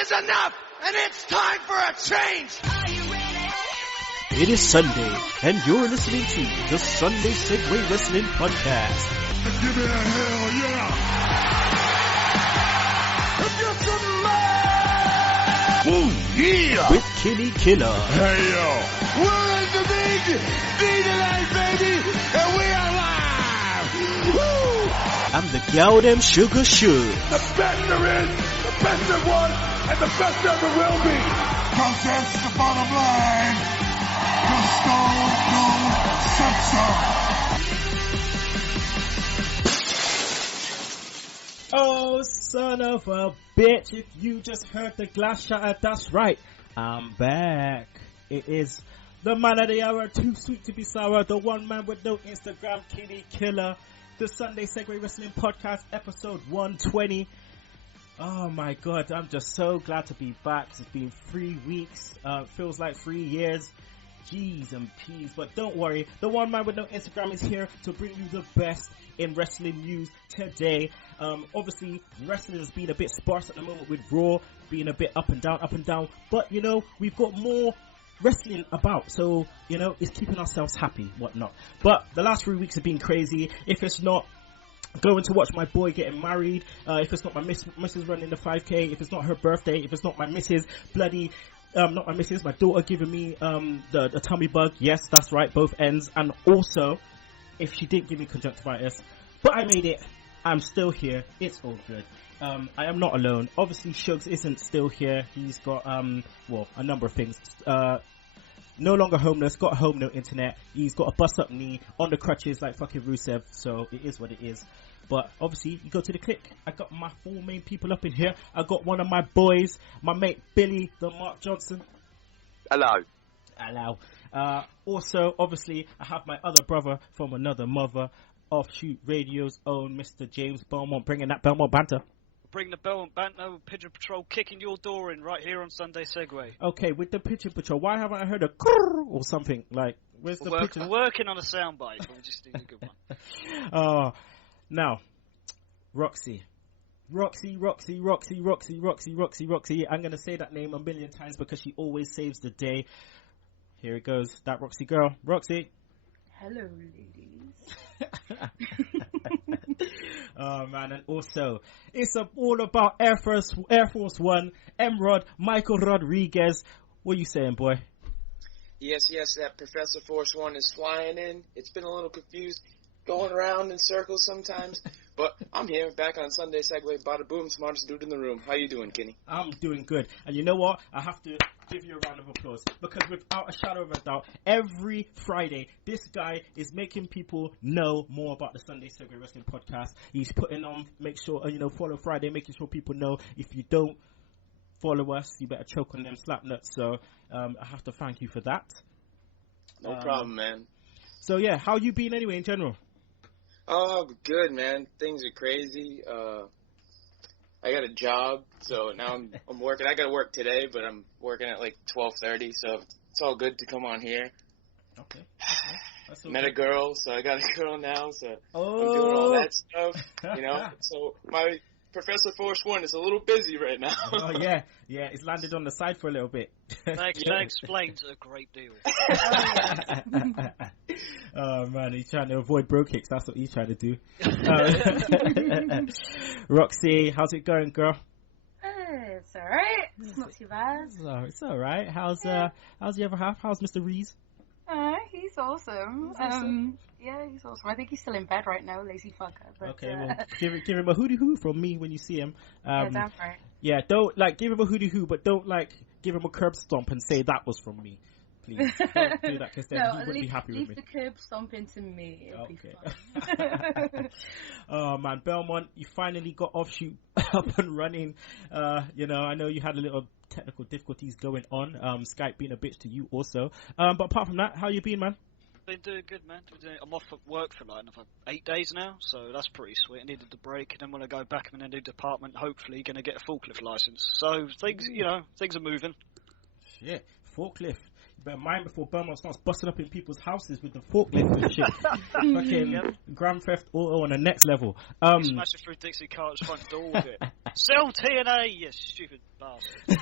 is enough, and it's time for a change. It is Sunday, and you're listening to the Sunday Segue Wrestling Podcast. Give me a hell yeah! Ooh, yeah! With Kinny Killa. Hey yo! We're in the big D-Tonight, baby, and we are live! Woo! I'm the gal them sugar should. The best there is, the best there was, and the best ever will be! Cause that's the bottom line! The Stone Cold Simpson! Oh, son of a bitch, if you just heard the glass shatter, that's right. I'm back. It is the man of the hour, too sweet to be sour, the one man with no Instagram, Kinny Killa. The Sunday Segue Wrestling Podcast, episode 120. Oh my god, I'm just so glad to be back. It's been 3 weeks, feels like 3 years. G's and P's, but don't worry, the one man with no Instagram is here to bring you the best in wrestling news today. Obviously, wrestling has been a bit sparse at the moment with Raw being a bit up and down, but you know, we've got more wrestling about, so you know, it's keeping ourselves happy, whatnot. But the last 3 weeks have been crazy. If it's not going to watch my boy getting married, if it's not my missus running the 5k, if it's not her birthday, if it's not my missus bloody not my missus, my daughter giving me the tummy bug, yes, that's right, both ends, and also if she didn't give me conjunctivitis, but I made it, I'm still here, it's all good. I am not alone. Obviously Shugs isn't still here. He's got well, a number of things. No longer homeless, got home, no internet. He's got a bust up knee, on the crutches like fucking Rusev, so it is what it is. But obviously, you go to the click. I got my 4 main people up in here. I got one of my boys, my mate Billy, the Mark Johnson. Hello. Hello. Also, obviously, I have my other brother from another mother, Offshoot Radio's own Mr. James Belmont, bringing that Belmont banter. Bring the Belmont banter, Pigeon Patrol kicking your door in right here on Sunday Segue. Okay, with the Pigeon Patrol, why haven't I heard a crrr or something? Like, where's the pigeon? We're working on a soundbite, but we just need a good one. Now, Roxxi. Roxxi. I'm going to say that name a million times because she always saves the day. Here it goes, that Roxxi girl. Roxxi. Hello, ladies. Oh man, and also it's all about Air Force One, Emerald Michael Rodrigues. What are you saying, boy? Yes, that Professor Force One is flying in. It's been a little confused, going around in circles sometimes, but I'm here, back on Sunday Segue, bada boom, smartest dude in the room. How you doing, Kenny? I'm doing good, and you know what? I have to give you a round of applause, because without a shadow of a doubt, every Friday, this guy is making people know more about the Sunday Segue Wrestling Podcast. He's putting on, make sure, follow Friday, making sure people know. If you don't follow us, you better choke on them slap nuts. So I have to thank you for that. No problem, man. So yeah, how you been anyway in general? Oh, good, man. Things are crazy. I got a job, so now I'm working. I got to work today, but I'm working at like 12:30, so it's all good to come on here. Okay. Met a girl, so I got a girl now, so I'm doing all that stuff, So my Professor Force One is a little busy right now. Oh, yeah, it's landed on the side for a little bit. That explains a great deal. Oh man, he's trying to avoid bro kicks. That's what he's trying to do. Roxxi, how's it going, girl? It's alright. It's not too bad. It's alright. How's the other half? How's Mr. Rees? He's awesome. Yeah, he's awesome. I think he's still in bed right now, lazy fucker. But, okay, well, give him a hooty hoo from me when you see him. Yeah, damn right. Yeah, don't give him a hooty hoo, but don't give him a curb stomp and say that was from me. Please don't do that, because then he wouldn't be happy with me. Leave the curb stomping to me. It'll be fun. Oh man, Belmont, you finally got Offshoot up and running. I know you had a little technical difficulties going on. Skype being a bitch to you also. But apart from that, how you been, man? Been doing good, man. I'm off at work for like another 8 days now, so that's pretty sweet. I needed the break, and then when I go back, I'm in a new department, hopefully going to get a forklift license. So things are moving. Shit, forklift. better mind before Belmont starts busting up in people's houses with the forklift and shit. Fucking Grand Theft Auto on the next level. Smashing through Dixie Carter's front door with it. Sell TNA, you stupid bastard.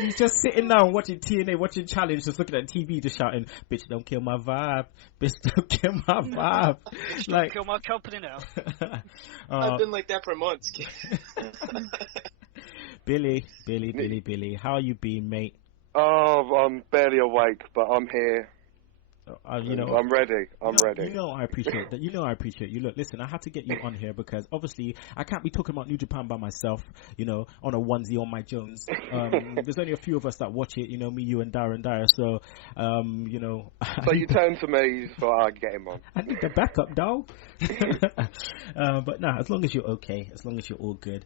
He's just sitting down watching TNA, watching Challenge, just looking at TV, just shouting, "Bitch, don't kill my vibe. Bitch, don't kill my vibe." Bitch, don't kill my company now. I've been like that for months. Billy, how you been, mate? Oh, I'm barely awake, but I'm here. You know, I'm ready. I'm ready. You know, I appreciate that. You know, I appreciate you. Look, listen, I had to get you on here because obviously I can't be talking about New Japan by myself. You know, on a onesie on my Jones. There's only a few of us that watch it. You know, me, you, and Darren Dyer. So, you know. So you turn to me, so I get him on. I need the backup, dog. But nah, as long as you're okay, as long as you're all good.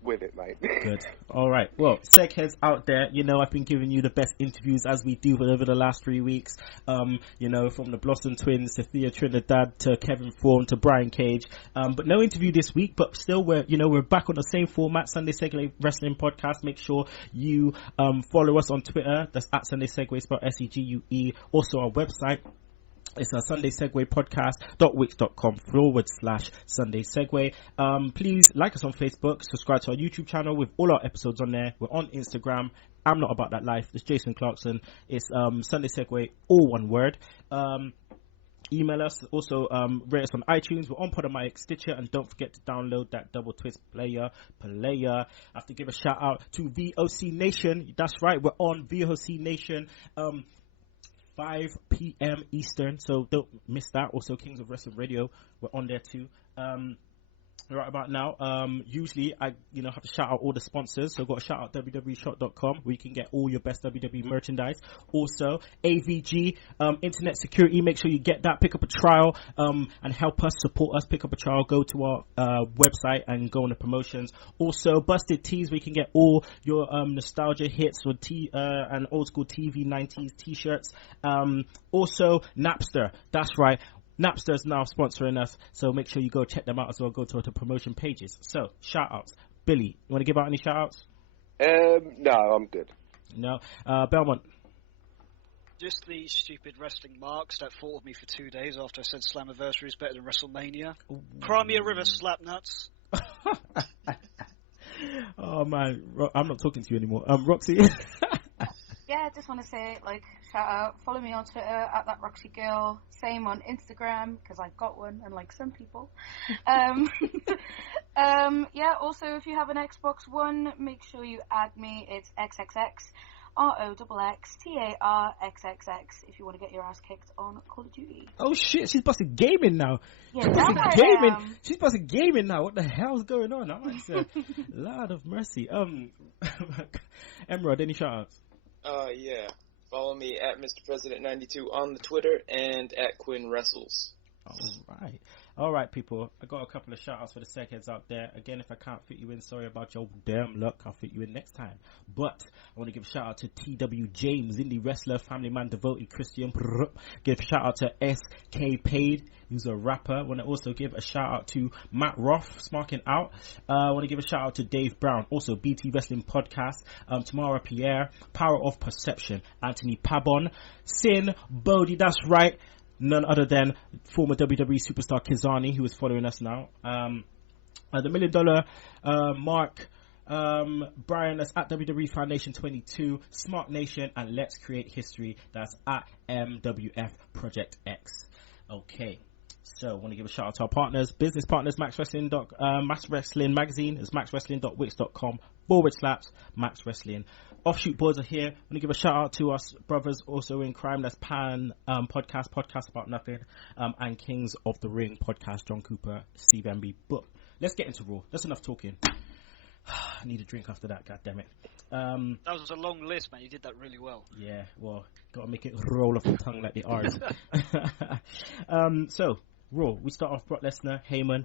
With it, mate. Good. All right. Well, Segheads out there, you know, I've been giving you the best interviews as we do over the last 3 weeks. You know, from the Blossom Twins to Thea Trinidad to Kevin Thorne to Brian Cage. But no interview this week, but still we're back on the same format, Sunday Segue Wrestling Podcast. Make sure you follow us on Twitter. That's at Sunday Segue, spelled SEGUE. Also our website. It's a Sunday Segue podcast.wix.com/Sunday Segue. Please like us on Facebook, subscribe to our YouTube channel with all our episodes on there. We're on Instagram. I'm Not About That Life. It's Jason Clarkson. It's Sunday Segue, all one word. Email us. Also, rate us on iTunes. We're on Podomatic, Stitcher, and don't forget to download that Double Twist player. I have to give a shout out to VOC Nation. That's right, we're on VOC Nation. 5 p.m. Eastern, so don't miss that. Also, Kings of Wrestling Radio, we're on there too. Right about now, usually I have to shout out all the sponsors. So I've got to shout out www.shop.com where you can get all your best WWE merchandise. Also AVG, internet security, make sure you get that, pick up a trial, and help us, support us, pick up a trial, go to our website and go on the promotions. Also Busted Tees, where you can get all your nostalgia hits or and old school TV 90s t-shirts. Also Napster, that's right, Napster is now sponsoring us, so make sure you go check them out as well. Go to the promotion pages. So, shout-outs. Billy, you want to give out any shout-outs? No, I'm good. No? Belmont? Just these stupid wrestling marks that fought with me for 2 days after I said Slammiversary is better than WrestleMania. Ooh. Crimea River slapnuts. Oh, man. I'm not talking to you anymore. Roxy? Yeah, I just want to say, shout out, follow me on Twitter, at that Roxy Girl, same on Instagram, because I've got one, unlike some people. Yeah, also, if you have an Xbox One, make sure you add me, it's XXX, ROXXTARXXX, if you want to get your ass kicked on Call of Duty. Oh shit, she's busting gaming now. Yeah, gaming. She's busting gaming now. What the hell's going on? I'm like, Lord of mercy. Emerald, any shout outs? Yeah. Follow me at Mr. President 92 on the Twitter and at Quinn Wrestles. All right, people. I got a couple of shout outs for the Segheads out there. Again, if I can't fit you in, sorry about your damn luck. I'll fit you in next time. But I want to give a shout out to TW James, indie wrestler, family man, devotee Christian. Give a shout out to SK Paid, who's a rapper. I want to also give a shout out to Matt Roth, Smarking Out. I want to give a shout out to Dave Brown, also BT Wrestling Podcast, Tamara Pierre, Power of Perception, Anthony Pabon, Sin Bodie, that's right, none other than former WWE superstar Kizani, who is following us now. The $1 Million Mark, Brian, that's at WWE Foundation 22, Smart Nation, and Let's Create History, that's at MWF Project X. Okay. So I want to give a shout out to our partners, business partners, Max Wrestling Magazine is maxwrestling.wix.com/Max Wrestling. Offshoot Boys are here. I want to give a shout out to us brothers also in crime. That's Pan Podcast About Nothing, and Kings of the Ring podcast, John Cooper, Steve MB. But let's get into Raw. That's enough talking. I need a drink after that, god damn it. That was a long list, man. You did that really well. Yeah, well, gotta make it roll off the tongue like the R's. So, Raw, we start off Brock Lesnar, Heyman,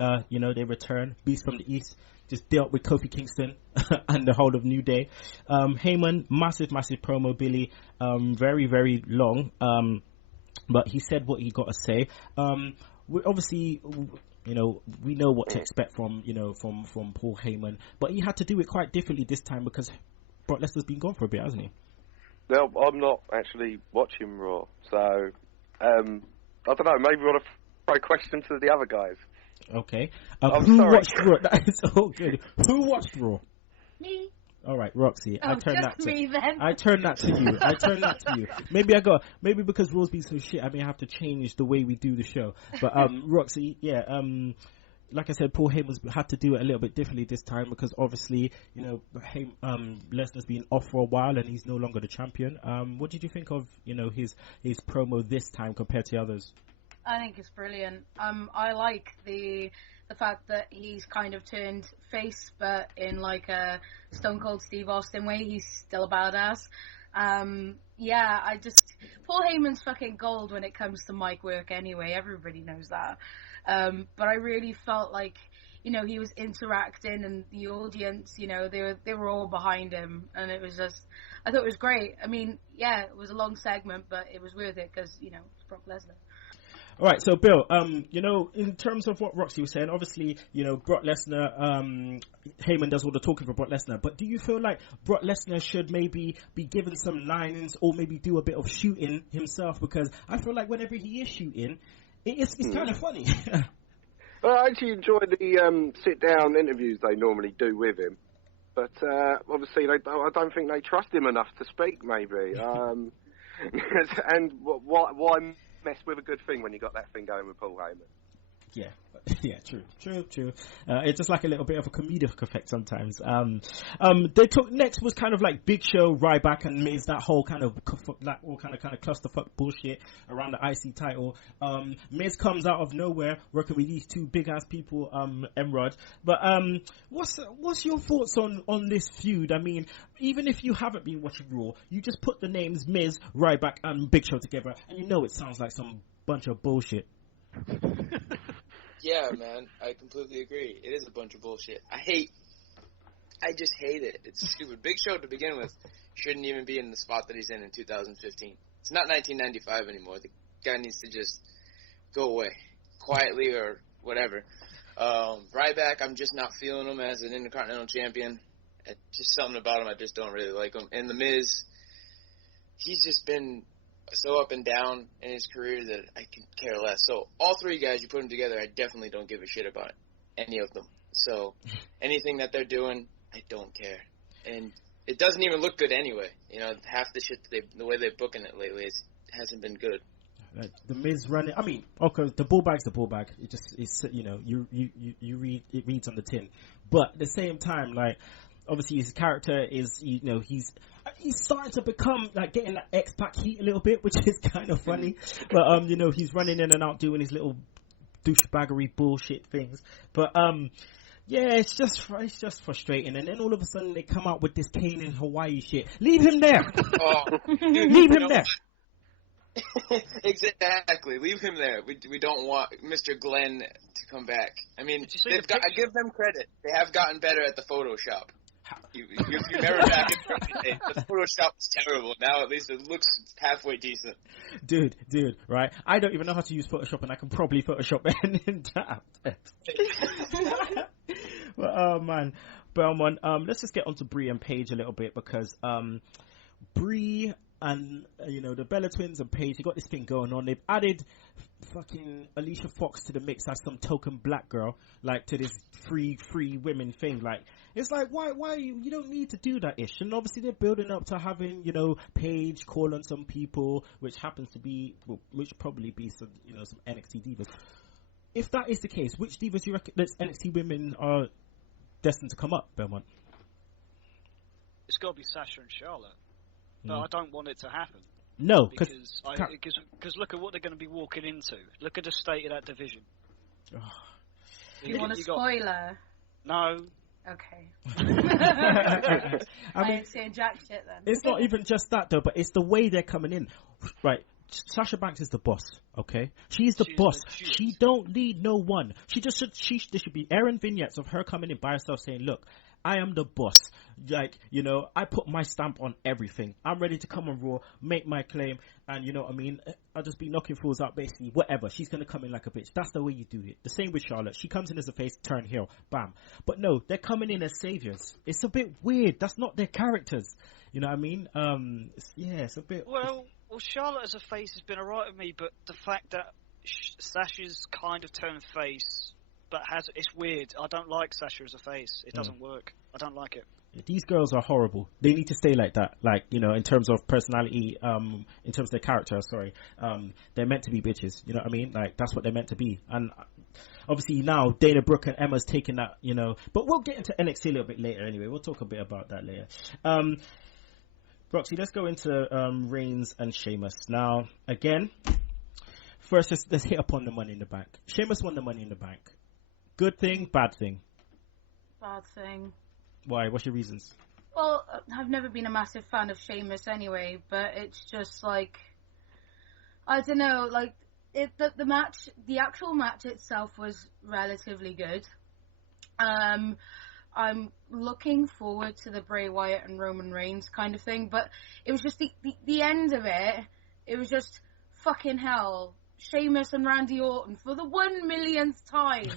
they return, Beast from the East, just dealt with Kofi Kingston and the whole of New Day. Heyman, massive promo, Billy, very, very long, but he said what he got to say. We obviously, we know what to expect from Paul Heyman, but he had to do it quite differently this time because Brock Lesnar's been gone for a bit, hasn't he? No, I'm not actually watching Raw, so I don't know. Maybe we want to throw a question to the other guys. Okay. I'm who sorry. watched Raw? That is all good. Who watched Raw? Me. All right, Roxy. Oh, just me then. I turn that to you. Maybe because Raw's been so shit, I may have to change the way we do the show. But Roxy, yeah. Like I said, Paul Heyman's had to do it a little bit differently this time because obviously, you know, Lesnar's been off for a while and he's no longer the champion. What did you think of, you know, his promo this time compared to others? I think it's brilliant. I like the fact that he's kind of turned face, but in like a Stone Cold Steve Austin way. He's still a badass. Yeah, Paul Heyman's fucking gold when it comes to mic work anyway. Everybody knows that. But I really felt like, you know, he was interacting and the audience, you know, they were all behind him, and it was just, I thought it was great. I mean, yeah, it was a long segment, but it was worth it because, you know, it's Brock Lesnar. All right, so Bill, you know, in terms of what Roxy was saying, obviously, you know, Brock Lesnar, Heyman does all the talking for Brock Lesnar, but do you feel like Brock Lesnar should maybe be given some lines or maybe do a bit of shooting himself? Because I feel like whenever he is shooting, it's kind of funny. Well, I actually enjoy the sit-down interviews they normally do with him, but obviously I don't think they trust him enough to speak, maybe. And why mess with a good thing when you got that thing going with Paul Heyman? Yeah, true. It's just like a little bit of a comedic effect sometimes. They took next was kind of like Big Show, Ryback, and Miz, that whole kind of clusterfuck bullshit around the IC title. Miz comes out of nowhere working with these two big ass people, Emrod. But what's your thoughts on this feud? I mean, even if you haven't been watching Raw, you just put the names Miz, Ryback, and Big Show together, and you know it sounds like some bunch of bullshit. Yeah, man, I completely agree. It is a bunch of bullshit. I just hate it. It's stupid. Big Show, to begin with, shouldn't even be in the spot that he's in 2015. It's not 1995 anymore. The guy needs to just go away, quietly or whatever. Ryback, I'm just not feeling him as an Intercontinental Champion. Just something about him, I just don't really like him. And The Miz, he's just been so up and down in his career that I can care less. So all three guys, you put them together, I definitely don't give a shit about any of them. So anything that they're doing, I don't care. And it doesn't even look good anyway. You know, half the shit the way they're booking it lately, it hasn't been good. The Miz running. I mean, okay, the bull bag's the bull bag. It's you know, you read it reads on the tin, but at the same time, like, obviously his character is, you know, he's starting to become like getting that X-Pac heat a little bit, which is kind of funny. But you know, he's running in and out doing his little douchebaggery bullshit things. But yeah, it's just frustrating. And then all of a sudden they come out with this Kane in Hawaii shit. Leave him there. Leave him there. Exactly. Leave him there. We don't want Mr. Glenn to come back. I mean, I give them credit. They have gotten better at the Photoshop. You remember back in the day, the Photoshop was terrible. Now at least it looks halfway decent. Dude, right? I don't even know how to use Photoshop, and I can probably Photoshop in that. But oh man, Belmont. Let's just get onto Brie and Paige a little bit, because Brie and you know, the Bella Twins and Paige, they got this thing going on. They've added fucking Alicia Fox to the mix as some token black girl, like, to this free women thing. Like, it's like, why you don't need to do that ish. And obviously they're building up to having, you know, Paige call on some people, which happens to be, well, which probably be some, you know, some NXT divas. If that is the case, which divas do you reckon that NXT women are destined to come up, Belmont? It's got to be Sasha and Charlotte. But I don't want it to happen. No, because look at what they're going to be walking into. Look at the state of that division. You want a spoiler? No. Okay. I mean, ain't saying jack shit then. It's not even just that though, but it's the way they're coming in. Right. Sasha Banks is the boss, okay? She's the boss. She don't need no one. There should be Aaron vignettes of her coming in by herself saying, look, I am the boss. Like, you know, I put my stamp on everything. I'm ready to come on Raw, make my claim, and you know what I mean? I'll just be knocking fools out, basically, whatever. She's going to come in like a bitch. That's the way you do it. The same with Charlotte. She comes in as a face, turn heel, bam. But no, they're coming in as saviors. It's a bit weird. That's not their characters. You know what I mean? It's a bit... Well, Charlotte as a face has been alright with me, but the fact that Sasha's kind of turned face, but it's weird. I don't like Sasha as a face. It doesn't work. I don't like it. These girls are horrible. They need to stay like that. Like, you know, in terms of personality, in terms of their character, they're meant to be bitches. You know what I mean? Like, that's what they're meant to be. And obviously now Dana Brooke and Emma's taking that, you know, but we'll get into NXT a little bit later anyway. We'll talk a bit about that later. Roxy, let's go into Reigns and Sheamus. Now, again, first let's hit upon the Money in the Bank. Sheamus won the Money in the Bank. Good thing, bad thing? Bad thing. Why? What's your reasons? Well, I've never been a massive fan of Sheamus anyway, but it's just like, I don't know, like, the actual match itself was relatively good. I'm looking forward to the Bray Wyatt and Roman Reigns kind of thing, but it was just the end of it. It was just fucking hell. Sheamus and Randy Orton for the 1 millionth time.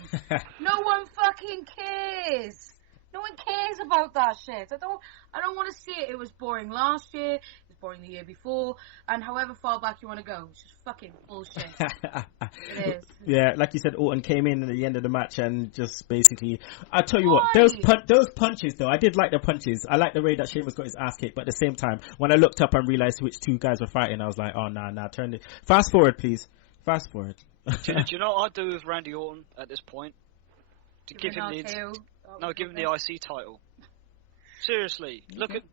No one fucking cares. No one cares about that shit. I don't want to see it. It was boring last year. It was boring the year before. And however far back you want to go, it's just fucking bullshit. It is. Yeah, like you said, Orton came in at the end of the match and just basically... I'll tell you what, those punches, though, I did like the punches. I like the way that Sheamus got his ass kicked. But at the same time, when I looked up and realised which two guys were fighting, I was like, oh, nah, turn it... Fast forward, please. Fast forward. Do you know what I'd do with Randy Orton at this point? To give him the IC title. Seriously, look at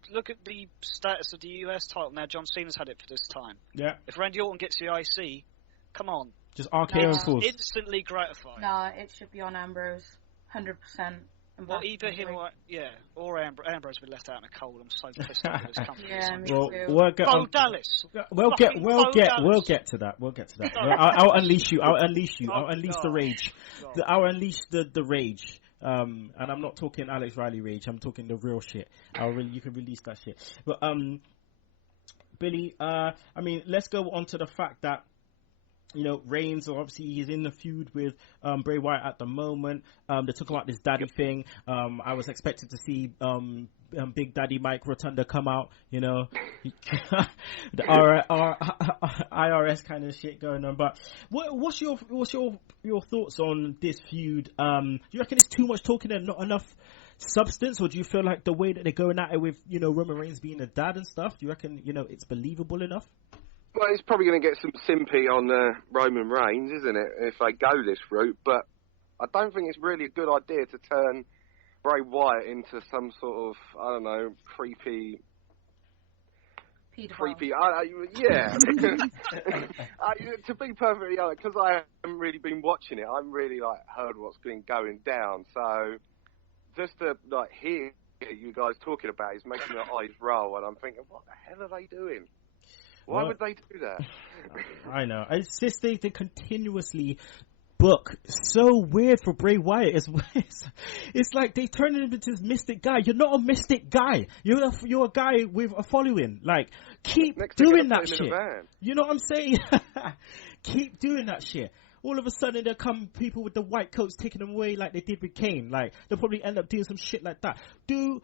the status of the US title now. John Cena's had it for this time. Yeah. If Randy Orton gets the IC, come on. Just RKO and fools. Instantly gratified. Nah, it should be on Ambrose, 100%. Well, either him or Ambrose been left out in the cold. I'm so pissed off with this company. Yeah, me too. Dallas. We'll get to that. I'll unleash you. I'll unleash the rage. I'll unleash the rage. And I'm not talking Alex Riley rage. I'm talking the real shit. You can release that shit. But Billy, I mean, let's go on to the fact that, you know, Reigns, obviously he's in the feud with Bray Wyatt at the moment. They talk about this daddy thing. I was expected to see Big Daddy Mike Rotunda come out, you know, the IRS kind of shit going on. But what's your thoughts on this feud? Do you reckon it's too much talking and not enough substance, or do you feel like the way that they're going at it with, you know, Roman Reigns being a dad and stuff, do you reckon, you know, it's believable enough? Well, it's probably going to get some sympathy on Roman Reigns, isn't it, if they go this route, but I don't think it's really a good idea to turn Bray Wyatt into some sort of, I don't know, creepy... yeah. To be perfectly honest, because I haven't really been watching it, I haven't really, heard what's been going down, so just to, hear you guys talking about it is making my eyes roll, and I'm thinking, what the hell are they doing? Why would they do that? I know. It's just they continuously book so weird for Bray Wyatt. It's like they turn him into this mystic guy. You're not a mystic guy. You're a guy with a following. Like, keep doing that shit. You know what I'm saying? Keep doing that shit. All of a sudden, there come people with the white coats taking them away like they did with Kane. Like, they'll probably end up doing some shit like that. Do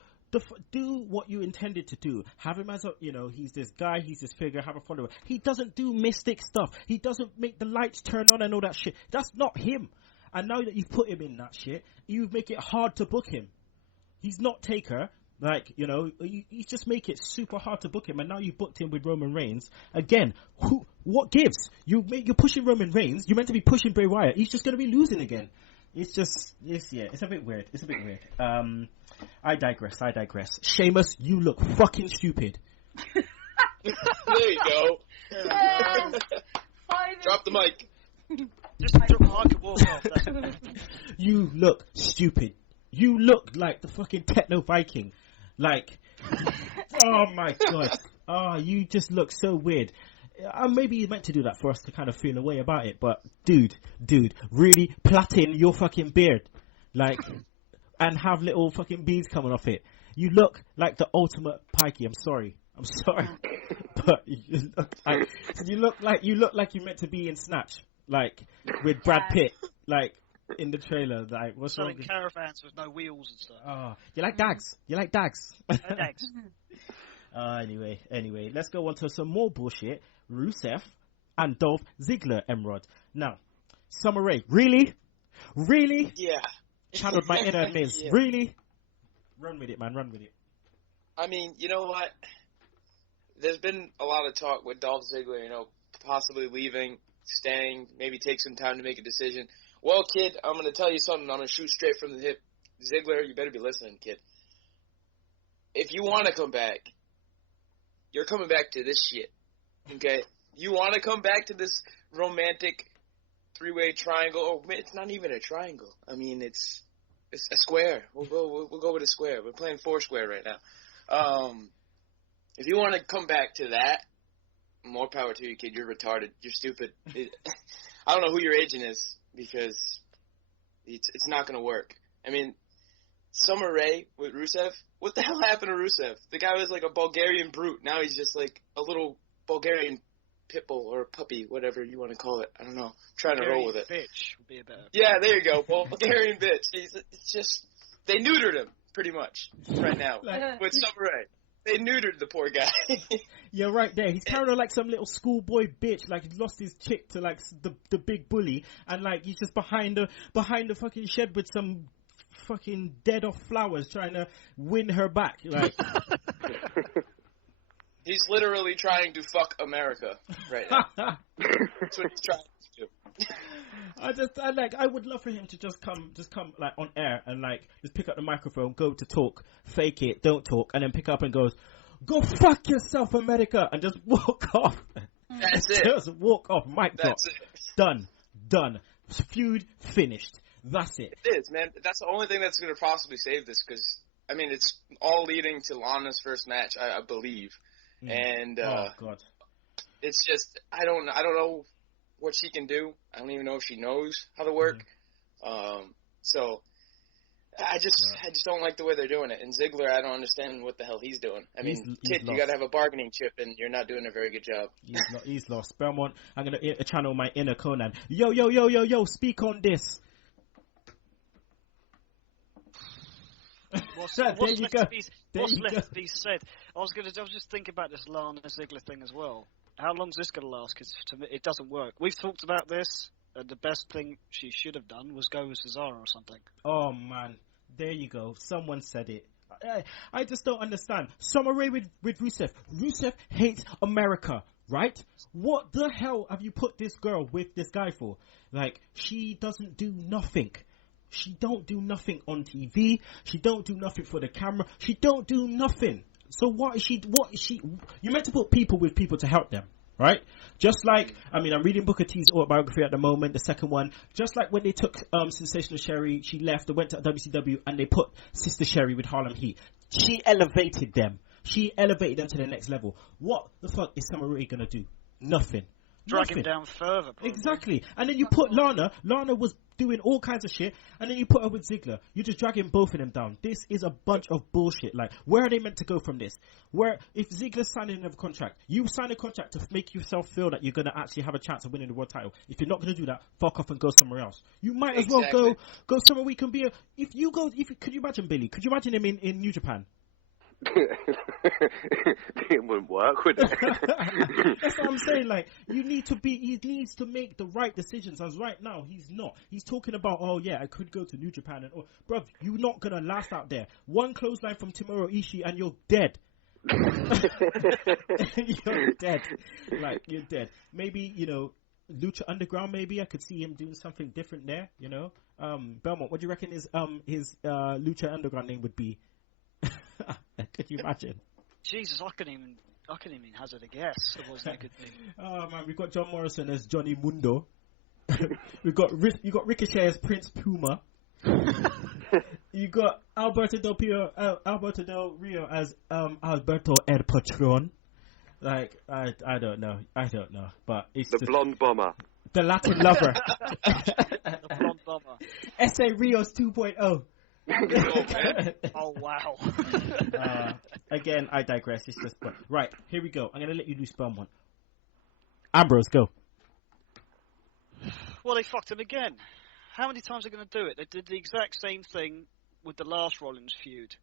what you intended to do. Have him as a, you know, he's this guy, he's this figure, have a follower. He doesn't do mystic stuff. He doesn't make the lights turn on and all that shit. That's not him. And now that you've put him in that shit, you make it hard to book him. He's not Taker. Like, you know, you just make it super hard to book him. And now you booked him with Roman Reigns. Again, what gives? You're pushing Roman Reigns. You're meant to be pushing Bray Wyatt. He's just going to be losing again. It's a bit weird. I digress. Sheamus, you look fucking stupid. There you go. Yes. Drop the mic. Just drop the mic and walk off. You look stupid. You look like the fucking Techno Viking. Like, oh my god. Oh, you just look so weird. Maybe you meant to do that for us to kind of feel a way about it, but dude, really plait in your fucking beard. Like, and have little fucking beads coming off it. You look like the ultimate pikey. I'm sorry, but you look like you meant to be in Snatch, like with Brad Pitt, like in the trailer. Like what's wrong? Selling caravans with no wheels and stuff. Oh, you like Dags? You like Dags? Dags. Anyway, let's go on to some more bullshit. Rusev and Dolph Ziggler, Emerald. Now, Summer Rae, really? Yeah. Channeled my inner Miz. Yeah. Really? Run with it, man. Run with it. I mean, you know what? There's been a lot of talk with Dolph Ziggler, you know, possibly leaving, staying, maybe take some time to make a decision. Well, kid, I'm going to tell you something. I'm going to shoot straight from the hip. Ziggler, you better be listening, kid. If you want to come back, you're coming back to this shit, okay? You want to come back to this romantic three-way triangle? Oh, man, it's not even a triangle. I mean, it's a square. We'll go with a square. We're playing Foursquare right now. If you want to come back to that, more power to you, kid. You're retarded. You're stupid. I don't know who your agent is because it's not going to work. I mean, Summer Rae with Rusev, what the hell happened to Rusev? The guy was like a Bulgarian brute. Now he's just like a little Bulgarian pit bull or puppy, whatever you want to call it. I don't know. I'm trying to roll with it. Bitch would be a better. Yeah, there you go. Bulgarian bitch. It's just, they neutered him pretty much right now with Summer Rae. They neutered the poor guy. You're right there. He's carrying on like some little schoolboy bitch. Like he's lost his chick to like the big bully, and like he's just behind the fucking shed with some fucking dead off flowers trying to win her back. Like he's literally trying to fuck America right now. That's what he's trying to do. I would love for him to just come like on air and like just pick up the microphone, go to talk, fake it, don't talk, and then pick up and goes, "Go fuck yourself, America," and just walk off. That's it. Just walk off. Mic drop. That's it. Done. Feud finished. That's it. It is, man. That's the only thing that's going to possibly save this because I mean it's all leading to Lana's first match, I believe, and oh god, it's just I don't know what she can do. I don't even know if she knows how to work. So I just don't like the way they're doing it. And Ziggler, I don't understand what the hell he's doing. I mean, kid, you got to have a bargaining chip, and you're not doing a very good job. He's lost. Belmont, I'm gonna channel my inner Conan. Yo, speak on this. What's left to be said? I was just thinking about this Lana Ziggler thing as well. How long's this going to last? Because to me, it doesn't work. We've talked about this, and the best thing she should have done was go with Cesaro or something. Oh, man. There you go. Someone said it. I just don't understand. Summer Rae with Rusev. Rusev hates America, right? What the hell have you put this girl with this guy for? Like, she doesn't do nothing. She don't do nothing on TV. She don't do nothing for the camera. She don't do nothing. So what is she? You're meant to put people with people to help them, right? Just like, I mean, I'm reading Booker T's autobiography at the moment, the second one. Just like when they took Sensational Sherry, she left and went to WCW, and they put Sister Sherry with Harlem Heat. She elevated them. She elevated them to the next level. What the fuck is Summer Rae gonna do? Nothing. Drag him down further, probably. Exactly. And then you put Lana was doing all kinds of shit, and then you put her with Ziggler. You're just dragging both of them down. This is a bunch of bullshit. Like, where are they meant to go from this? Where, if Ziggler's signing a contract, you sign a contract to make yourself feel that you're going to actually have a chance of winning the world title. If you're not going to do that, fuck off and go somewhere else. You might as well go somewhere we can be could you imagine Billy? Could you imagine him in New Japan? It wouldn't work, would it? That's what I'm saying. Like, he needs to make the right decisions. As right now, he's not. He's talking about, oh yeah, I could go to New Japan and bruv, you're not gonna last out there. One clothesline from Tomohiro Ishii and you're dead. You're dead. Like, you're dead. Maybe, Lucha Underground. Maybe I could see him doing something different there. Belmont, what do you reckon his Lucha Underground name would be? Could you imagine? Jesus, I couldn't even hazard a guess. It wasn't a good thing. Oh man, we've got John Morrison as Johnny Mundo. you got Ricochet as Prince Puma. You got Alberto Del Rio as Alberto El Patron. Like, I don't know, but it's the blonde bomber, the Latin lover, the blonde bomber, S.A. Rios 2.0. Oh, wow. Again, I digress. It's just... Right, here we go. I'm going to let you do Belmont. Ambrose, go. Well, they fucked him again. How many times are they going to do it? They did the exact same thing with the last Rollins feud.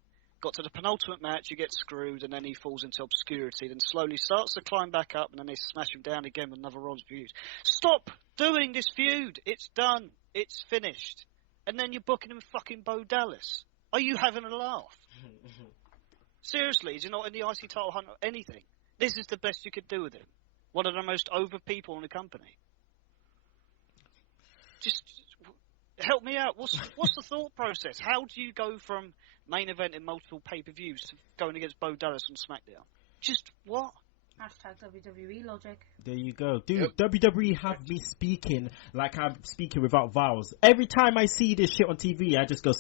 Got to the penultimate match, you get screwed, and then he falls into obscurity, then slowly starts to climb back up, and then they smash him down again with another Rollins feud. Stop doing this feud! It's done. It's finished. And then you're booking him fucking Bo Dallas. Are you having a laugh? Seriously, is he not in the IC title hunt or anything? This is the best you could do with him. One of the most over people in the company. Just help me out. What's the thought process? How do you go from main event in multiple pay-per-views to going against Bo Dallas on SmackDown? Just what? Hashtag WWE logic. There you go. Dude, WWE have me speaking like I'm speaking without vowels. Every time I see this shit on TV, I just go,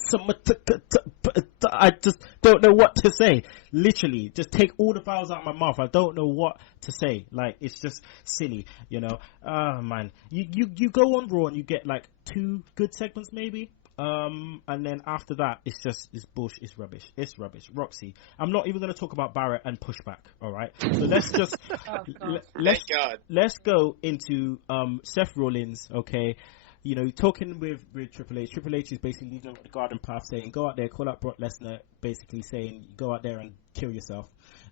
I just don't know what to say. Literally, just take all the vowels out of my mouth. I don't know what to say. Like, it's just silly, you know. Oh, man. You go on Raw and you get like 2 good segments maybe. And then after that, it's bullshit. It's rubbish. Roxy, I'm not even going to talk about Barrett and Pushback. All right, so let's just let's go into Seth Rollins. Okay, you know, talking with Triple H. Triple H is basically leading the garden path, saying go out there, call out Brock Lesnar, basically saying go out there and kill yourself.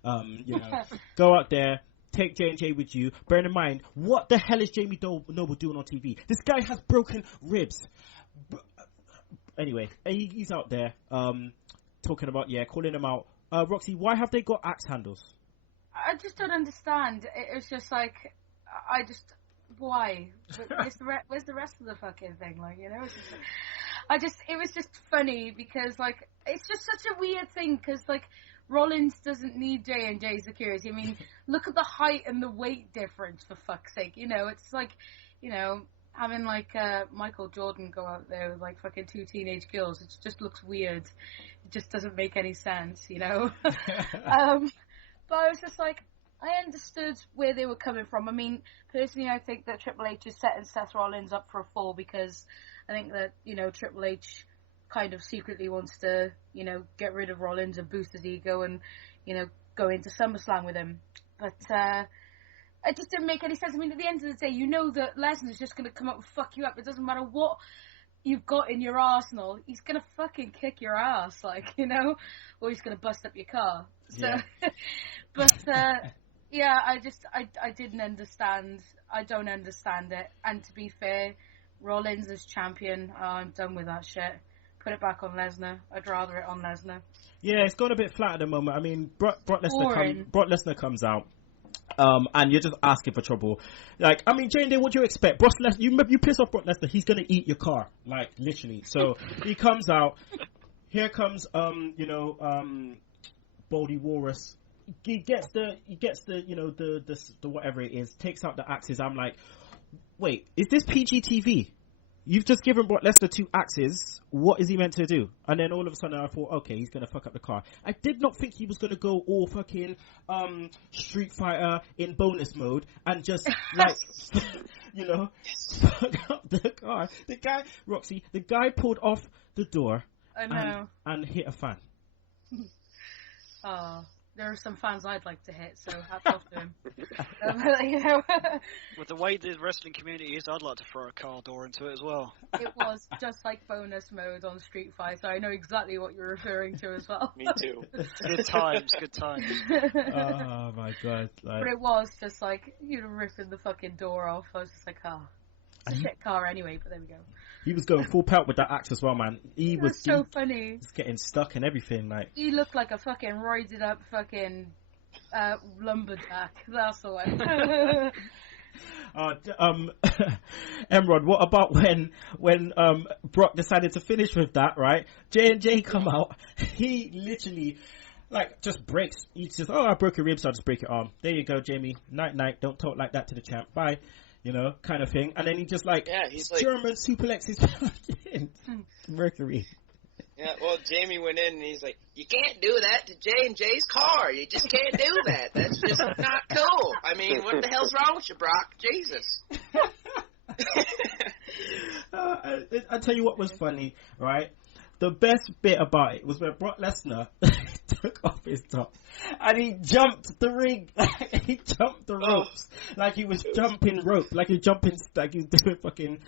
You know, go out there. Take J&J with you. Bear in mind, what the hell is Jamie Noble doing on TV? This guy has broken ribs. Anyway, he's out there talking about, calling them out. Roxy, why have they got axe handles? I just don't understand. It was just like, why? Where's the rest of the fucking thing? Like, you know, it was just funny because, like, it's just such a weird thing because, like, Rollins doesn't need J&J security. I mean, look at the height and the weight difference, for fuck's sake. You know, it's like, you know, having like Michael Jordan go out there with like fucking 2 teenage girls, it just looks weird. It just doesn't make any sense, you know. But I was just like, I understood where they were coming from. I mean, personally, I think that Triple H is setting Seth Rollins up for a fall because I think that, you know, Triple H kind of secretly wants to, you know, get rid of Rollins and boost his ego and, you know, go into SummerSlam with him. But it just didn't make any sense. I mean, at the end of the day, you know that Lesnar's just going to come up and fuck you up. It doesn't matter what you've got in your arsenal. He's going to fucking kick your ass, like, you know? Or he's going to bust up your car. So, yeah. But, yeah, I didn't understand. I don't understand it. And to be fair, Rollins is champion. Oh, I'm done with that shit. Put it back on Lesnar. I'd rather it on Lesnar. Yeah, it's gone a bit flat at the moment. I mean, Brock Lesnar comes out. And you're just asking for trouble. Like, I mean, J&J, what do you expect? Brock Lesnar, you piss off Brock Lesnar, he's gonna eat your car, like literally. So he comes out. Here comes, Baldy Walrus. He gets the, you know, the whatever it is, takes out the axes. I'm like, wait, is this PG-TV? You've just given Brock Lesnar 2 axes. What is he meant to do? And then all of a sudden I thought, okay, he's going to fuck up the car. I did not think he was going to go all fucking Street Fighter in bonus mode and just, like, you know, fuck up the car. The guy pulled off the door I know. And hit a fan. Oh. There are some fans I'd like to hit, so hats off to him. You know. With the way the wrestling community is, I'd like to throw a car door into it as well. It was just like bonus mode on Street Fighter, so I know exactly what you're referring to as well. Me too. Good times. Oh my god. Like... But it was just like, you know, ripping the fucking door off. I was just like, oh. It's a shit car anyway, but there we go. He was going full pelt with that axe as well, man. He was so funny. He's getting stuck and everything, like. He looked like a fucking roided up fucking lumberjack. That's the one. Emrod, what about when Brock decided to finish with that, right? J&J come out. He literally, like, just breaks. He says, oh, I broke your ribs, so I'll just break your arm. There you go, Jamie. Night. Don't talk like that to the champ. Bye. You know, kind of thing. And then he just like, he's German suplexes Mercury. Yeah, well, Jamie went in and he's like, you can't do that to J&J's car. You just can't do that. That's just not cool. I mean, what the hell's wrong with you, Brock? Jesus. I'll tell you what was funny, right? the best bit about it was when Brock Lesnar took off his top and he jumped the ring. He jumped the ropes like he was jumping rope, like he was doing fucking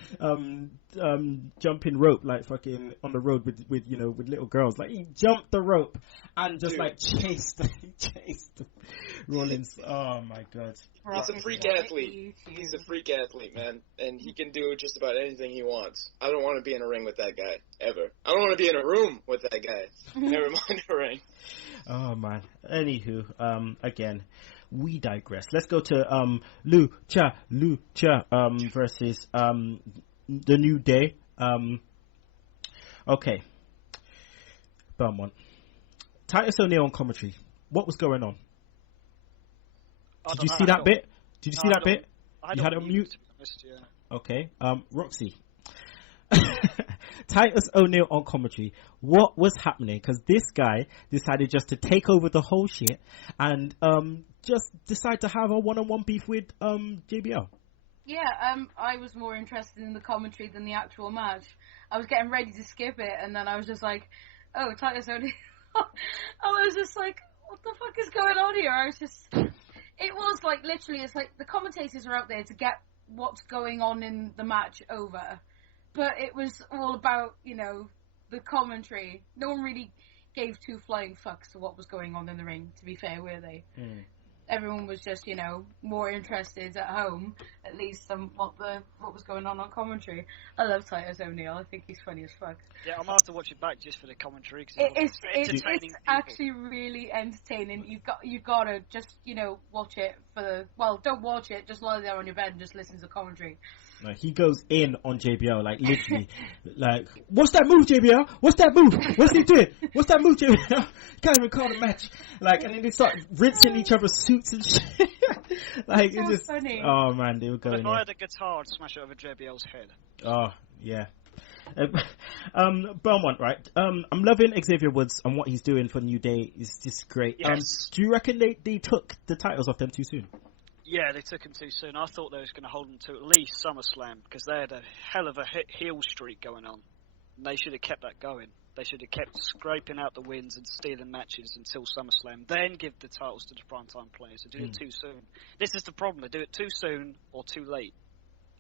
jumping rope, like fucking on the road with little girls. Like he jumped the rope and just like chased Rollins. Oh my god. He's a freak athlete. He's a freak athlete, man. And he can do just about anything he wants. I don't want to be in a ring with that guy, ever. I don't want to be in a room with that guy. Never mind a ring. Oh, man. Anywho, again, we digress. Let's go to Lucha versus The New Day. Okay. Belmont. Titus O'Neil on commentary. What was going on? Did you see that bit? Did you see that bit? You had it on mute? Okay. Roxy. Titus O'Neil on commentary. What was happening? Because this guy decided just to take over the whole shit and just decide to have a one-on-one beef with JBL. Yeah, I was more interested in the commentary than the actual match. I was getting ready to skip it, and then I was just like, oh, Titus O'Neil. I was just like, what the fuck is going on here? I was just... It was like, literally, it's like the commentators are out there to get what's going on in the match over. But it was all about, the commentary. No one really gave two flying fucks to what was going on in the ring, to be fair, were they? Mm. Everyone was just, more interested at home, at least, than what was going on commentary. I love Titus O'Neil. I think he's funny as fuck. Yeah, I'm gonna have to watch it back just for the commentary. Cause it's actually really entertaining. You've got to just, watch it don't watch it. Just lie there on your bed and just listen to the commentary. Like, he goes in on JBL, like, literally, like, what's that move, JBL? What's that move? What's he doing? What's that move, JBL? Can't even call the match. Like, and then they start rinsing each other's suits and shit. Like, it's just funny. Oh man, they were going. If I had a guitar, I'd smash it over JBL's head. Oh yeah. Belmont, right? I'm loving Xavier Woods and what he's doing for New Day. Is just great. Yes. Do you reckon they took the titles off them too soon? Yeah, they took him too soon. I thought they was going to hold him to at least SummerSlam because they had a hell of a heel streak going on. And they should have kept that going. They should have kept scraping out the wins and stealing matches until SummerSlam. Then give the titles to the primetime players. They did it too soon. This is the problem. They do it too soon or too late.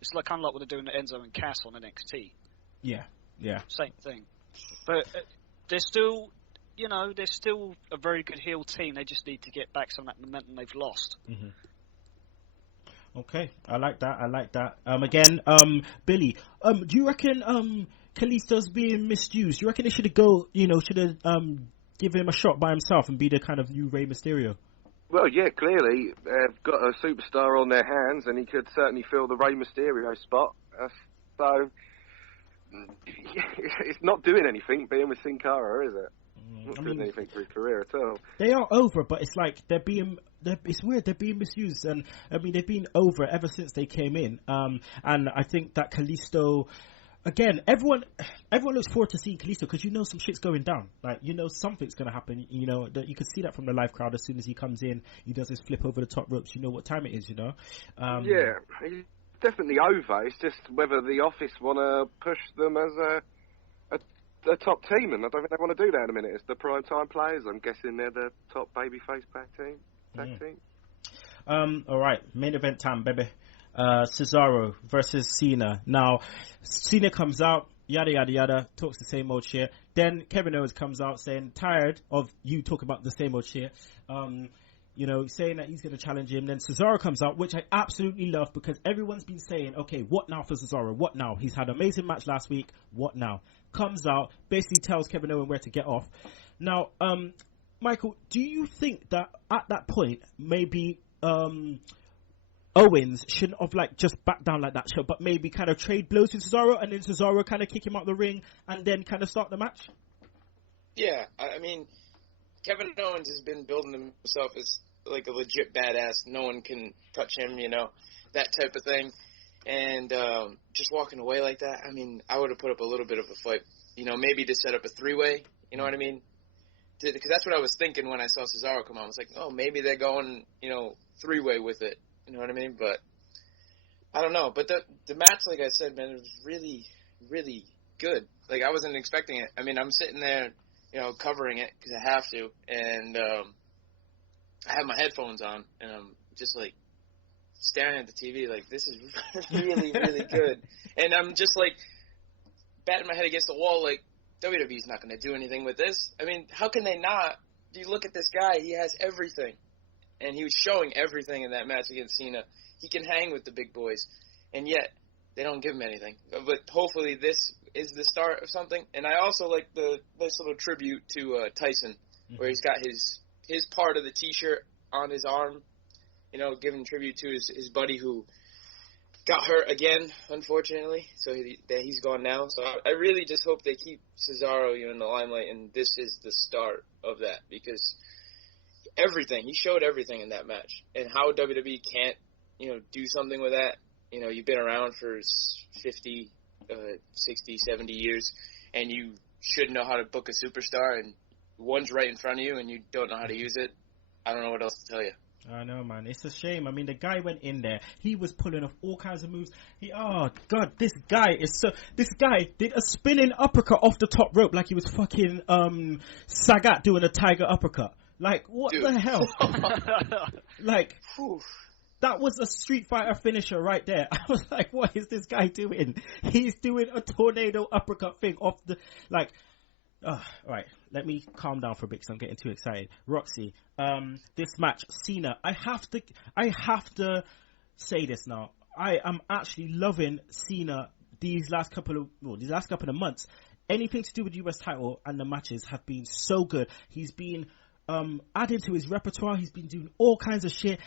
It's like kind of like what they're doing to Enzo and Cass on NXT. Yeah. Same thing. But they're still, they're still a very good heel team. They just need to get back some of that momentum they've lost. Mm-hmm. Okay, I like that. Again, Billy, do you reckon Kalisto's being misused? Do you reckon they should have give him a shot by himself and be the kind of new Rey Mysterio? Well, yeah, clearly they've got a superstar on their hands, and he could certainly fill the Rey Mysterio spot. So it's not doing anything being with Sin Cara, is it? Not doing anything for his career at all. They are over, but it's like it's weird, they're being misused, and I mean they've been over ever since they came in. And I think that Kalisto, again, everyone looks forward to seeing Kalisto because some shit's going down. Like something's gonna happen. That you could see that from the live crowd as soon as he comes in. He does his flip over the top ropes. You know what time it is. Yeah, he's definitely over. It's just whether the office want to push them as a top team, and I don't think they want to do that in a minute. It's the primetime players. I'm guessing they're the top babyface tag team. All right, main event time, baby. Cesaro versus Cena. Now, Cena comes out, yada yada yada, talks the same old shit. Then Kevin Owens comes out saying, tired of you talking about the same old shit. Saying that he's going to challenge him. Then Cesaro comes out, which I absolutely love because everyone's been saying, okay, what now for Cesaro? What now? He's had an amazing match last week. What now? Comes out, basically tells Kevin Owens where to get off. Now, Michael, do you think that at that point, maybe Owens shouldn't have just backed down like that, but maybe kind of trade blows with Cesaro and then Cesaro kind of kick him out the ring and then kind of start the match? Yeah, I mean, Kevin Owens has been building himself as like a legit badass. No one can touch him, that type of thing. And just walking away like that, I mean, I would have put up a little bit of a fight, maybe to set up a three-way, you know what I mean? Because that's what I was thinking when I saw Cesaro come out. I was like, oh, maybe they're going, three-way with it, you know what I mean? But I don't know. But the match, like I said, man, it was really, really good. Like, I wasn't expecting it. I mean, I'm sitting there, you know, covering it because I have to, and I have my headphones on, and I'm just, like, staring at the TV like, this is really, really good. And I'm just, like, batting my head against the wall like, WWE's not going to do anything with this. I mean, how can they not? You look at this guy, he has everything. And he was showing everything in that match against Cena. He can hang with the big boys. And yet, they don't give him anything. But hopefully this is the start of something. And I also like this little tribute to Tyson, where he's got his part of the T-shirt on his arm, you know, giving tribute to his buddy who got hurt again, unfortunately. So he's gone now. So I really just hope they keep Cesaro, you know, in the limelight, and this is the start of that, because he showed everything in that match. And how WWE can't, you know, do something with that. You know, you've been around for 50, 60, 70 years, and you should know how to book a superstar, and one's right in front of you, and you don't know how to use it. I don't know what else to tell you. I know, man. It's a shame. I mean, the guy went in there. He was pulling off all kinds of moves. Oh, God, this guy did a spinning uppercut off the top rope like he was fucking Sagat doing a tiger uppercut. Like, what the hell? Like, that was a Street Fighter finisher right there. I was like, what is this guy doing? He's doing a tornado uppercut thing off the, like, all right, let me calm down for a bit because I'm getting too excited. Roxy, this match, Cena, I have to say this now. I am actually loving Cena these last couple of months. Anything to do with US title and the matches have been so good. He's been adding to his repertoire. He's been doing all kinds of shit.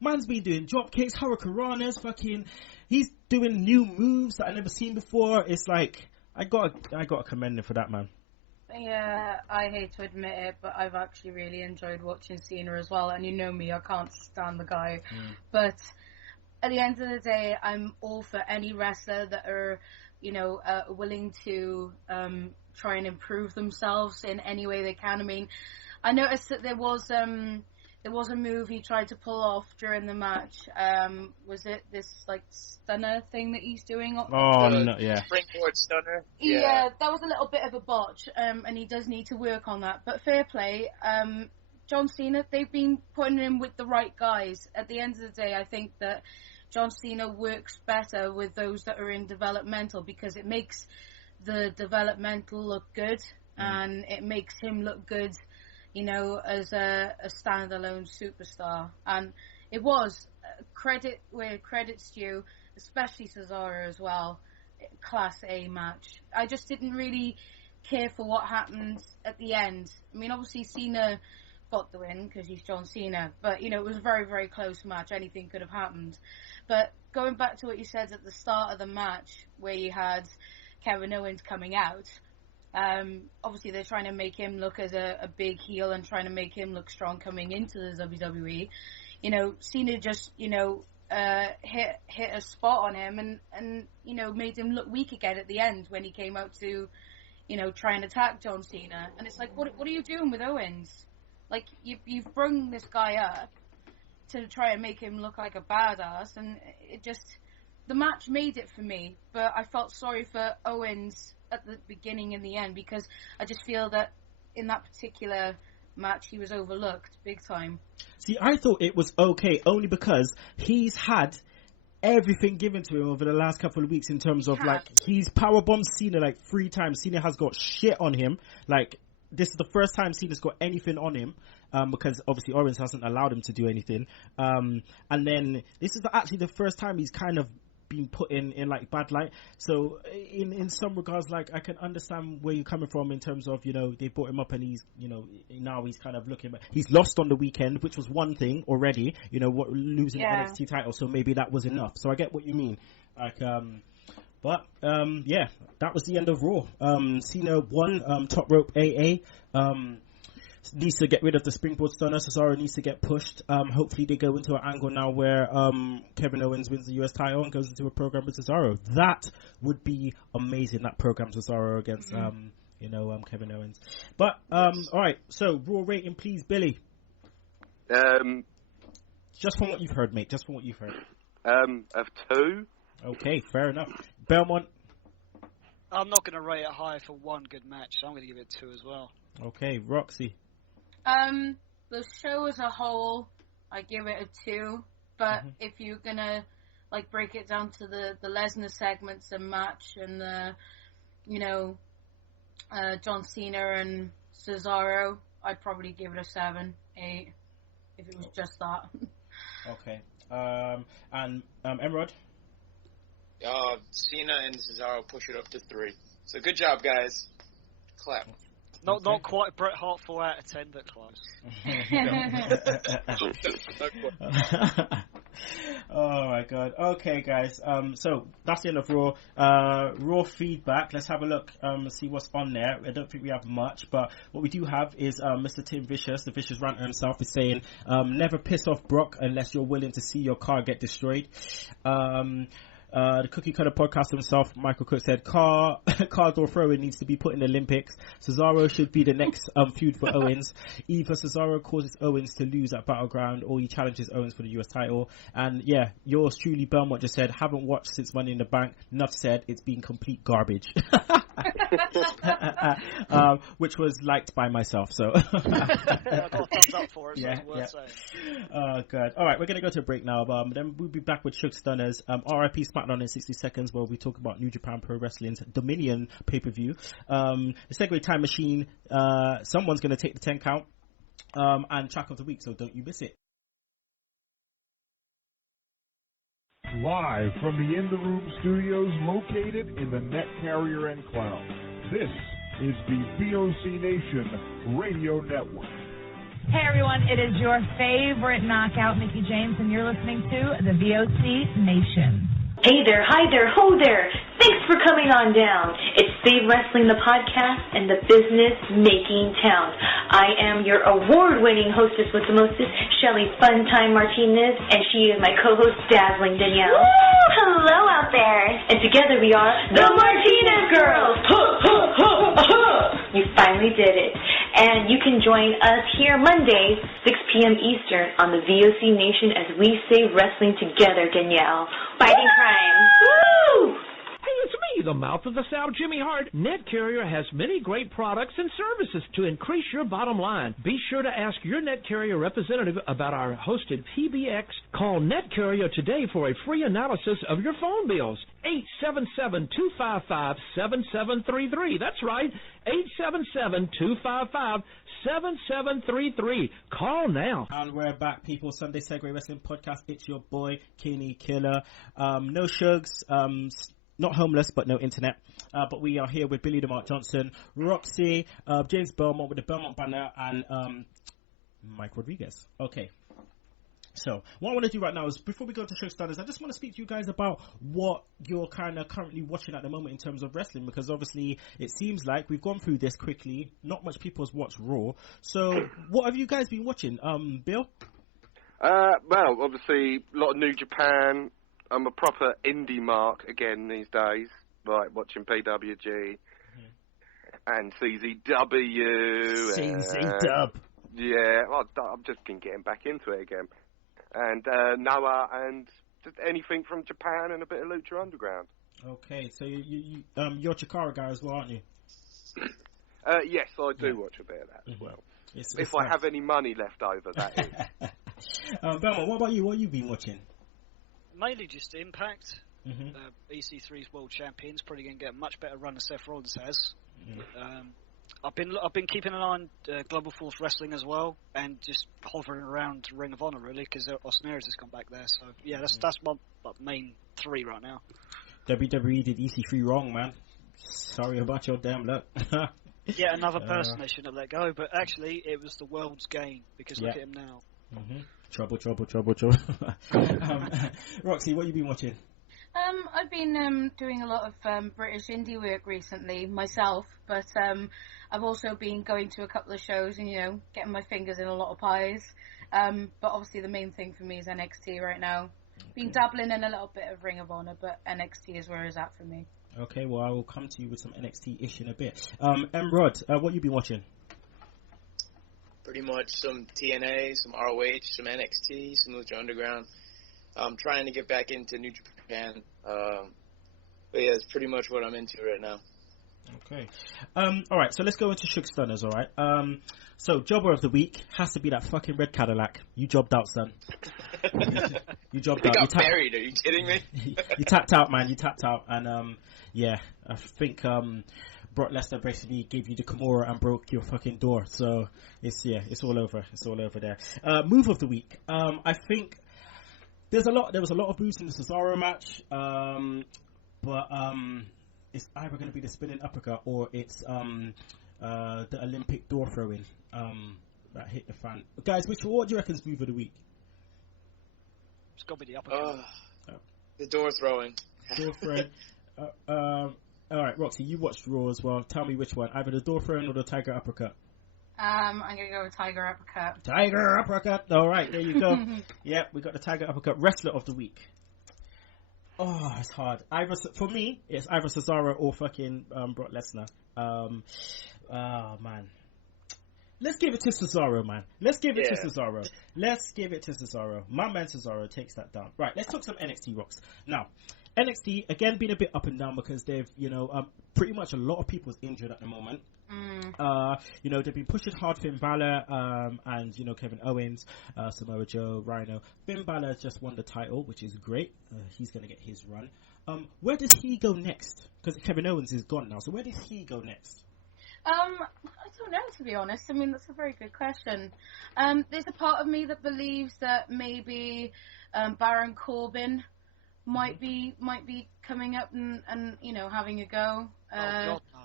Man's been doing drop kicks, hurricanranas, he's doing new moves that I've never seen before. It's like, I gotta commend him for that, man. Yeah, I hate to admit it, but I've actually really enjoyed watching Cena as well. And you know me, I can't stand the guy. But at the end of the day, I'm all for any wrestler that are, you know, willing to try and improve themselves in any way they can. I mean, I noticed that there was a move he tried to pull off during the match. Was it this like stunner thing that he's doing? Oh no, yeah. Springboard stunner. Yeah, that was a little bit of a botch, and he does need to work on that. But fair play. John Cena, they've been putting him with the right guys. At the end of the day, I think that John Cena works better with those that are in developmental, because it makes the developmental look good, and it makes him look good, you know, as a standalone superstar. And it was credit where credit's due, especially Cesaro as well. Class A match. I just didn't really care for what happened at the end. I mean, obviously Cena got the win because he's John Cena, but, you know, it was a very, very close match. Anything could have happened. But going back to what you said at the start of the match, where you had Kevin Owens coming out, obviously they're trying to make him look as a big heel and trying to make him look strong coming into the WWE. You know, Cena just, you know, hit a spot on him and you know, made him look weak again at the end when he came out to, you know, try and attack John Cena. And it's like, what are you doing with Owens? Like, you've brung this guy up to try and make him look like a badass, and it just, the match made it for me, but I felt sorry for Owens at the beginning and the end, because I just feel that in that particular match he was overlooked big time. See, I thought it was okay only because he's had everything given to him over the last couple of weeks in terms of, like, he's powerbombed Cena like 3 times. Cena has got shit on him. Like, this is the first time Cena's got anything on him, because obviously Owens hasn't allowed him to do anything. And then this is actually the first time he's kind of been put in like bad light. So in some regards, like, I can understand where you're coming from in terms of, you know, they brought him up and he's, you know, now he's kind of looking, he's lost on the weekend, which was one thing already, you know, losing the NXT title, so maybe that was enough. So I get what you mean. Like, but yeah, that was the end of Raw. Cena won, top rope AA. Needs to get rid of the springboard stunner. Cesaro needs to get pushed. Hopefully they go into an angle now where Kevin Owens wins the US title and goes into a program with Cesaro. That would be amazing, that program Cesaro against you know, Kevin Owens. But alright, so Raw rating please, Billy. Just from what you've heard, mate, just from what you've heard. Of 2. Okay, fair enough. Belmont. I'm not going to rate it high for one good match, so I'm going to give it 2 as well. Okay, Roxy. The show as a whole, I give it a 2. But if you're gonna like break it down to the Lesnar segments and match and the, John Cena and Cesaro, I'd probably give it a 7, 8, if it was just that. Okay. And Emrod? Cena and Cesaro push it up to 3. So good job, guys. Clap. Not quite Bret Hart 4 out of 10, but close. Oh my god. Okay, guys. So that's the end of Raw. Raw feedback. Let's have a look. See what's on there. I don't think we have much, but what we do have is Mr. Tim Vicious, the Vicious Ranter himself, is saying, "Never piss off Brock unless you're willing to see your car get destroyed." The Cookie Cutter podcast himself, Michael Cook, said car door throwing needs to be put in the Olympics. Cesaro should be the next feud for Owens. Either Cesaro causes Owens to lose at Battleground, or he challenges Owens for the US title. And yeah, yours truly, Belmont, just said, haven't watched since Money in the Bank. Enough said, it's been complete garbage. Which was liked by myself, so I got a thumbs up for it, so it's worth saying. Oh god. Alright, we're gonna go to a break now, then we'll be back with Sugar Stunners. RIP SmackDown in 60 seconds, where we talk about New Japan Pro Wrestling's Dominion pay-per-view. The Segue Time Machine, someone's gonna take the 10 count, and track of the week, so don't you miss it. Live from the In the Room studios located in the Net Carrier Enclave, this is the VOC Nation Radio Network. Hey everyone, it is your favorite knockout, Mickie James, and you're listening to the VOC Nation. Hey there, hi there, ho there. Thanks for coming on down. It's Save Wrestling, the podcast, and the business-making town. I am your award-winning hostess with the mostest, Shelly Funtime Martinez, and she is my co-host, Dazzling Danielle. Woo! Hello out there. And together we are the Martinez Girls. You finally did it. And you can join us here Monday, 6 p.m. Eastern on the VOC Nation as we save wrestling together, Danielle. Fighting crime. Woo! Hey, it's me, the mouth of the South, Jimmy Hart. Net Carrier has many great products and services to increase your bottom line. Be sure to ask your Net Carrier representative about our hosted PBX. Call Net Carrier today for a free analysis of your phone bills. 877-255-7733. That's right, 877-255-7733. Call now. And we're back, people. Sunday Segue Wrestling Podcast. It's your boy, Kinny Killa. No Shugs, not homeless, but no internet. But we are here with Billy the Mark Johnson, Roxy, James Belmont with the Belmont banner, and Mike Rodrigues. Okay. So, what I want to do right now is, before we go to Show Starters, I just want to speak to you guys about what you're kind of currently watching at the moment in terms of wrestling, because obviously it seems like we've gone through this quickly. Not much people has watched Raw. So, what have you guys been watching? Bill? Well, obviously, a lot of New Japan. I'm a proper indie mark again these days, like watching PWG and CZW. CZW. Yeah, well, I've just been getting back into it again. And Noah, and just anything from Japan, and a bit of Lucha Underground. Okay, so you're a Chikara guy as well, aren't you? Yes, I do watch a bit of that as well. If I have any money left over, that is. Belmont, what about you? What have you been watching? Mainly just Impact. EC3's world champions, probably going to get a much better run than Seth Rollins has. I've been keeping an eye on Global Force Wrestling as well, and just hovering around Ring of Honor really, because Austin Aries has come back there. So yeah, that's my main 3 right now. WWE did EC3 wrong, man. Sorry about your damn luck. Yeah, another person they shouldn't have let go, but actually it was the world's gain, because look at him now. Trouble. Roxy, what have you been watching? I've been doing a lot of British indie work recently myself, but I've also been going to a couple of shows and, getting my fingers in a lot of pies. But obviously the main thing for me is NXT right now. Been dabbling in a little bit of Ring of Honor, but NXT is where it's at for me. Okay, well, I will come to you with some NXT-ish in a bit. Rod, what you been watching? Pretty much some TNA, some ROH, some NXT, some Lucha Underground. I'm trying to get back into New Japan. But yeah, it's pretty much what I'm into right now. Okay. All right. So let's go into Shook Stunners. All right. So jobber of the week has to be that fucking red Cadillac. You jobbed out, son. You jobbed out. You got buried. Are you kidding me? You tapped out, man. You tapped out, and yeah, I think Brock Lesnar basically gave you the Kimura and broke your fucking door. So it's all over. It's all over there. Move of the week. I think there was a lot of boos in the Cesaro match, but it's either going to be the spinning uppercut or it's the Olympic door throwing that hit the fan. Guys, what do you reckon's move of the week? It's got to be the uppercut. The door throwing. Door throwing. All right, Roxy, you watched Raw as well. Tell me which one, either the door throwing or the Tiger uppercut. I'm gonna go with Tiger uppercut. Tiger uppercut. All right, there you go. Yep, we got the Tiger uppercut. Wrestler of the week. Oh, it's hard. For me, it's either Cesaro or fucking Brock Lesnar. Oh man, let's give it to Cesaro, man. Let's give it to Cesaro. Let's give it to Cesaro. My man Cesaro takes that down. Right, let's talk some NXT rocks now. NXT again being a bit up and down because they've pretty much a lot of people's injured at the moment. They've been pushing hard Finn Balor and Kevin Owens, Samoa Joe, Rhino. Finn Balor just won the title, which is great. He's going to get his run. Where does he go next? Because Kevin Owens is gone now. So where does he go next? I don't know, to be honest. I mean, that's a very good question. There's a part of me that believes that maybe Baron Corbin might be coming up and having a go. God, no.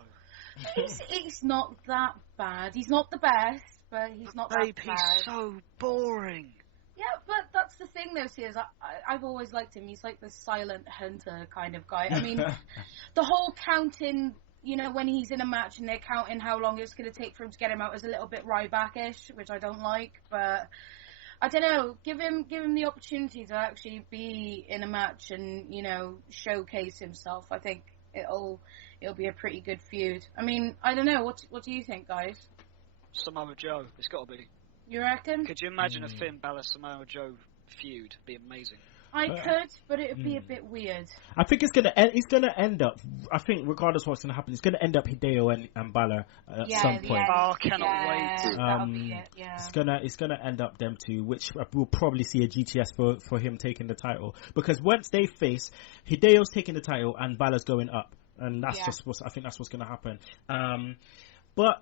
He's not that bad. He's not the best, but he's not that bad. He's so boring. Yeah, but that's the thing, though, Sears. I've always liked him. He's like the silent hunter kind of guy. I mean, the whole counting, when he's in a match and they're counting how long it's going to take for him to get him out is a little bit Ryback-ish, which I don't like. But I don't know. Give him the opportunity to actually be in a match and showcase himself. I think it'll be a pretty good feud. I mean, I don't know. What do you think, guys? Samoa Joe. It's got to be. You reckon? Could you imagine a Finn Balor Samoa Joe feud? It'd be amazing. I could, but it'd be a bit weird. I think it's gonna end up. I think regardless of what's gonna happen, it's gonna end up Hideo and Balor at some point. Oh, I cannot wait. That'll be it. Yeah. It's gonna end up them two, which we'll probably see a GTS for him taking the title, because once they face, Hideo's taking the title and Balor's going up, and that's I think that's what's gonna happen. But,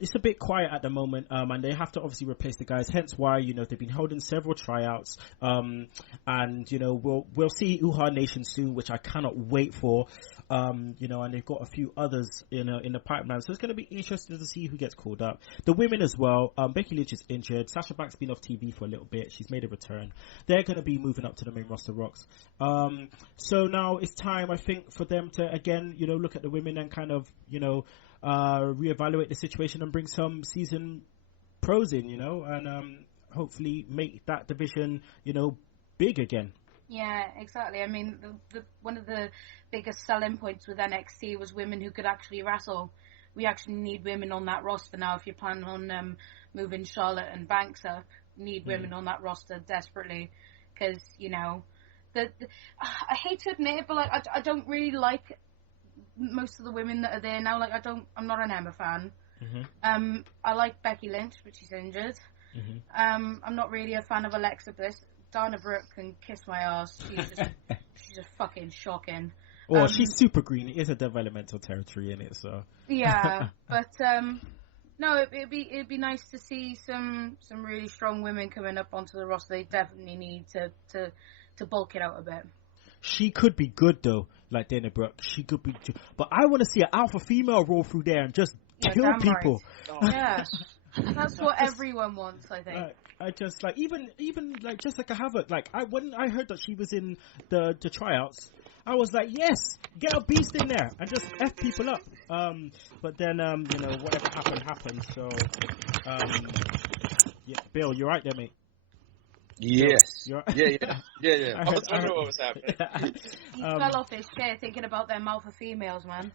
it's a bit quiet at the moment, and they have to obviously replace the guys, hence why, they've been holding several tryouts, and, we'll see Uhaa Nation soon, which I cannot wait for, and they've got a few others, in the pipeline, so it's going to be interesting to see who gets called up. The women as well, Becky Lynch is injured, Sasha Banks been off TV for a little bit, she's made a return, they're going to be moving up to the main roster rocks, so now it's time, I think, for them to, again, look at the women and kind of, reevaluate the situation and bring some seasoned pros in, and hopefully make that division, big again. Yeah, exactly. I mean, the one of the biggest selling points with NXT was women who could actually wrestle. We actually need women on that roster now. If you plan on moving Charlotte and Banks up, need women on that roster desperately, because I hate to admit it, but like I don't really like most of the women that are there now. Like I'm not an Emma fan. I like Becky Lynch, but she's injured. I'm not really a fan of Alexa Bliss. Dana Brooke can kiss my ass. She's just fucking shocking. Well, she's super green. It is a developmental territory in it, so. Yeah, but no, it'd be nice to see some really strong women coming up onto the roster. They definitely need to bulk it out a bit. She could be good though, like Dana Brooke. She could be, but I want to see an alpha female roll through there and just kill people. Right. Yeah, that's what everyone wants, I think. I just like even like just like a Havoc. Like when I heard that she was in the tryouts, I was like, yes, get a beast in there and just F people up. But then whatever happened. So yeah, Bill, you're right there, mate. Yes. Yeah. I know what was happening. He fell off his chair thinking about them alpha females, man.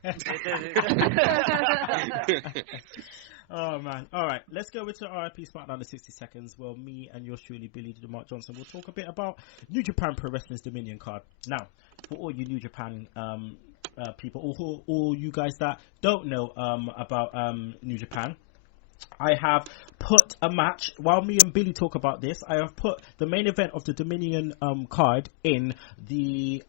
Oh, man. All right. Let's go into RIP SmackDown in 60 seconds. Well, me and yours truly, Billy DeMarc Johnson, will talk a bit about New Japan Pro Wrestling's Dominion card. Now, for all you New Japan people, all you guys that don't know about New Japan, I have put a match, while me and Billy talk about this, I have put the main event of the Dominion card in the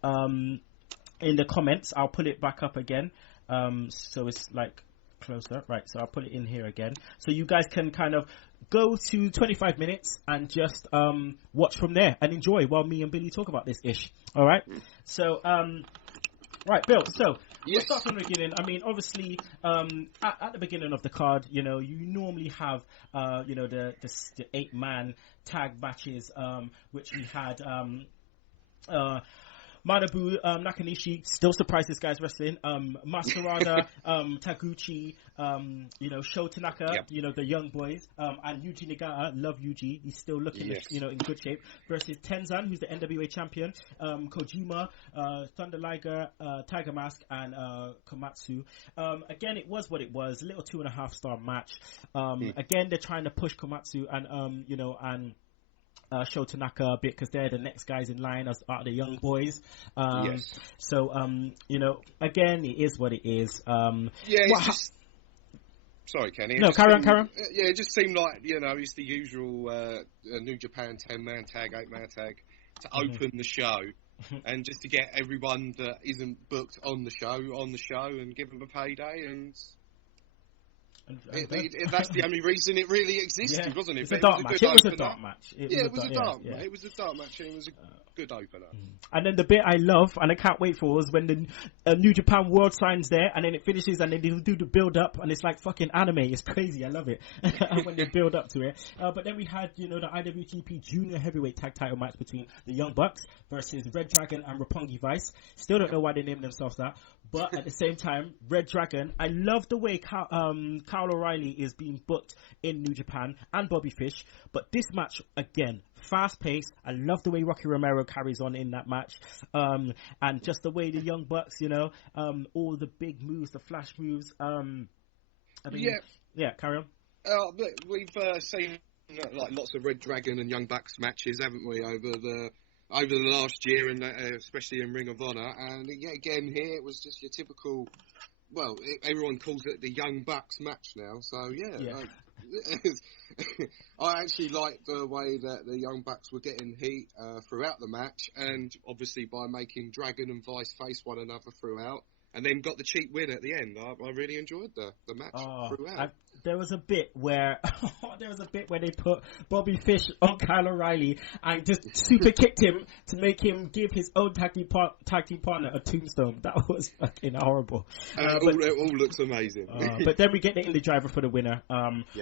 comments. I'll put it back up again, so it's like closer, right? So I'll put it in here again, so you guys can kind of go to 25 minutes and just watch from there and enjoy while me and Billy talk about this ish. All right, so right, Bill, so we'll start from the beginning. I mean, obviously, at the beginning of the card, you know, you normally have, you know, the 8-man tag matches, which we had, Manabu Nakanishi, still surprised this guy's wrestling. Masquerada, Taguchi, you know, Sho Tanaka, you know, the young boys, and Yuji Nagata, love Yuji, he's still looking, you know, in good shape, versus Tenzan, who's the NWA champion, Kojima, Thunder Liger, Tiger Mask, and Komatsu. Again, it was what it was, a little 2.5-star match. Again, they're trying to push Komatsu and, you know, and Sho Tanaka a bit, because they're the next guys in line as are the young boys. So, you know, again, it is what it is. It's just... Sorry, Kenny. No, carry on. Yeah, it just seemed like, you know, it's the usual New Japan 10-man tag, 8-man tag to open the show and just to get everyone that isn't booked on the show and give them a payday and that's the only reason it really existed, wasn't it? It was a dark match. It was a dark match. It was a dark match. It was a dark match, and it was a good opener. And then the bit I love, and I can't wait for, is when the New Japan World sign's there, and then it finishes, and then they'll do the build up, and it's like fucking anime. It's crazy. I love it when they build up to it. But then we had, you know, the IWGP Junior Heavyweight Tag Title match between the Young Bucks versus Red Dragon and Roppongi Vice. Still don't know why they named themselves that. But at the same time, Red Dragon, I love the way Kyle O'Reilly is being booked in New Japan, and Bobby Fish. But this match, again, fast paced. I love the way Rocky Romero carries on in that match. And just the way the Young Bucks, you know, all the big moves, the flash moves. I mean, carry on. We've seen like lots of Red Dragon and Young Bucks matches, haven't we, over the last year, and especially in Ring of Honor. And again, here it was just your typical. Well, everyone calls it the Young Bucks match now. So I actually liked the way that the Young Bucks were getting heat throughout the match, and obviously by making Dragon and Vice face one another throughout, and then got the cheap win at the end. I really enjoyed the match throughout. There was a bit where they put Bobby Fish on Kyle O'Reilly and just super kicked him to make him give his own tag team partner a tombstone. That was fucking horrible. It all looks amazing. But then we get the Indie Driver for the winner.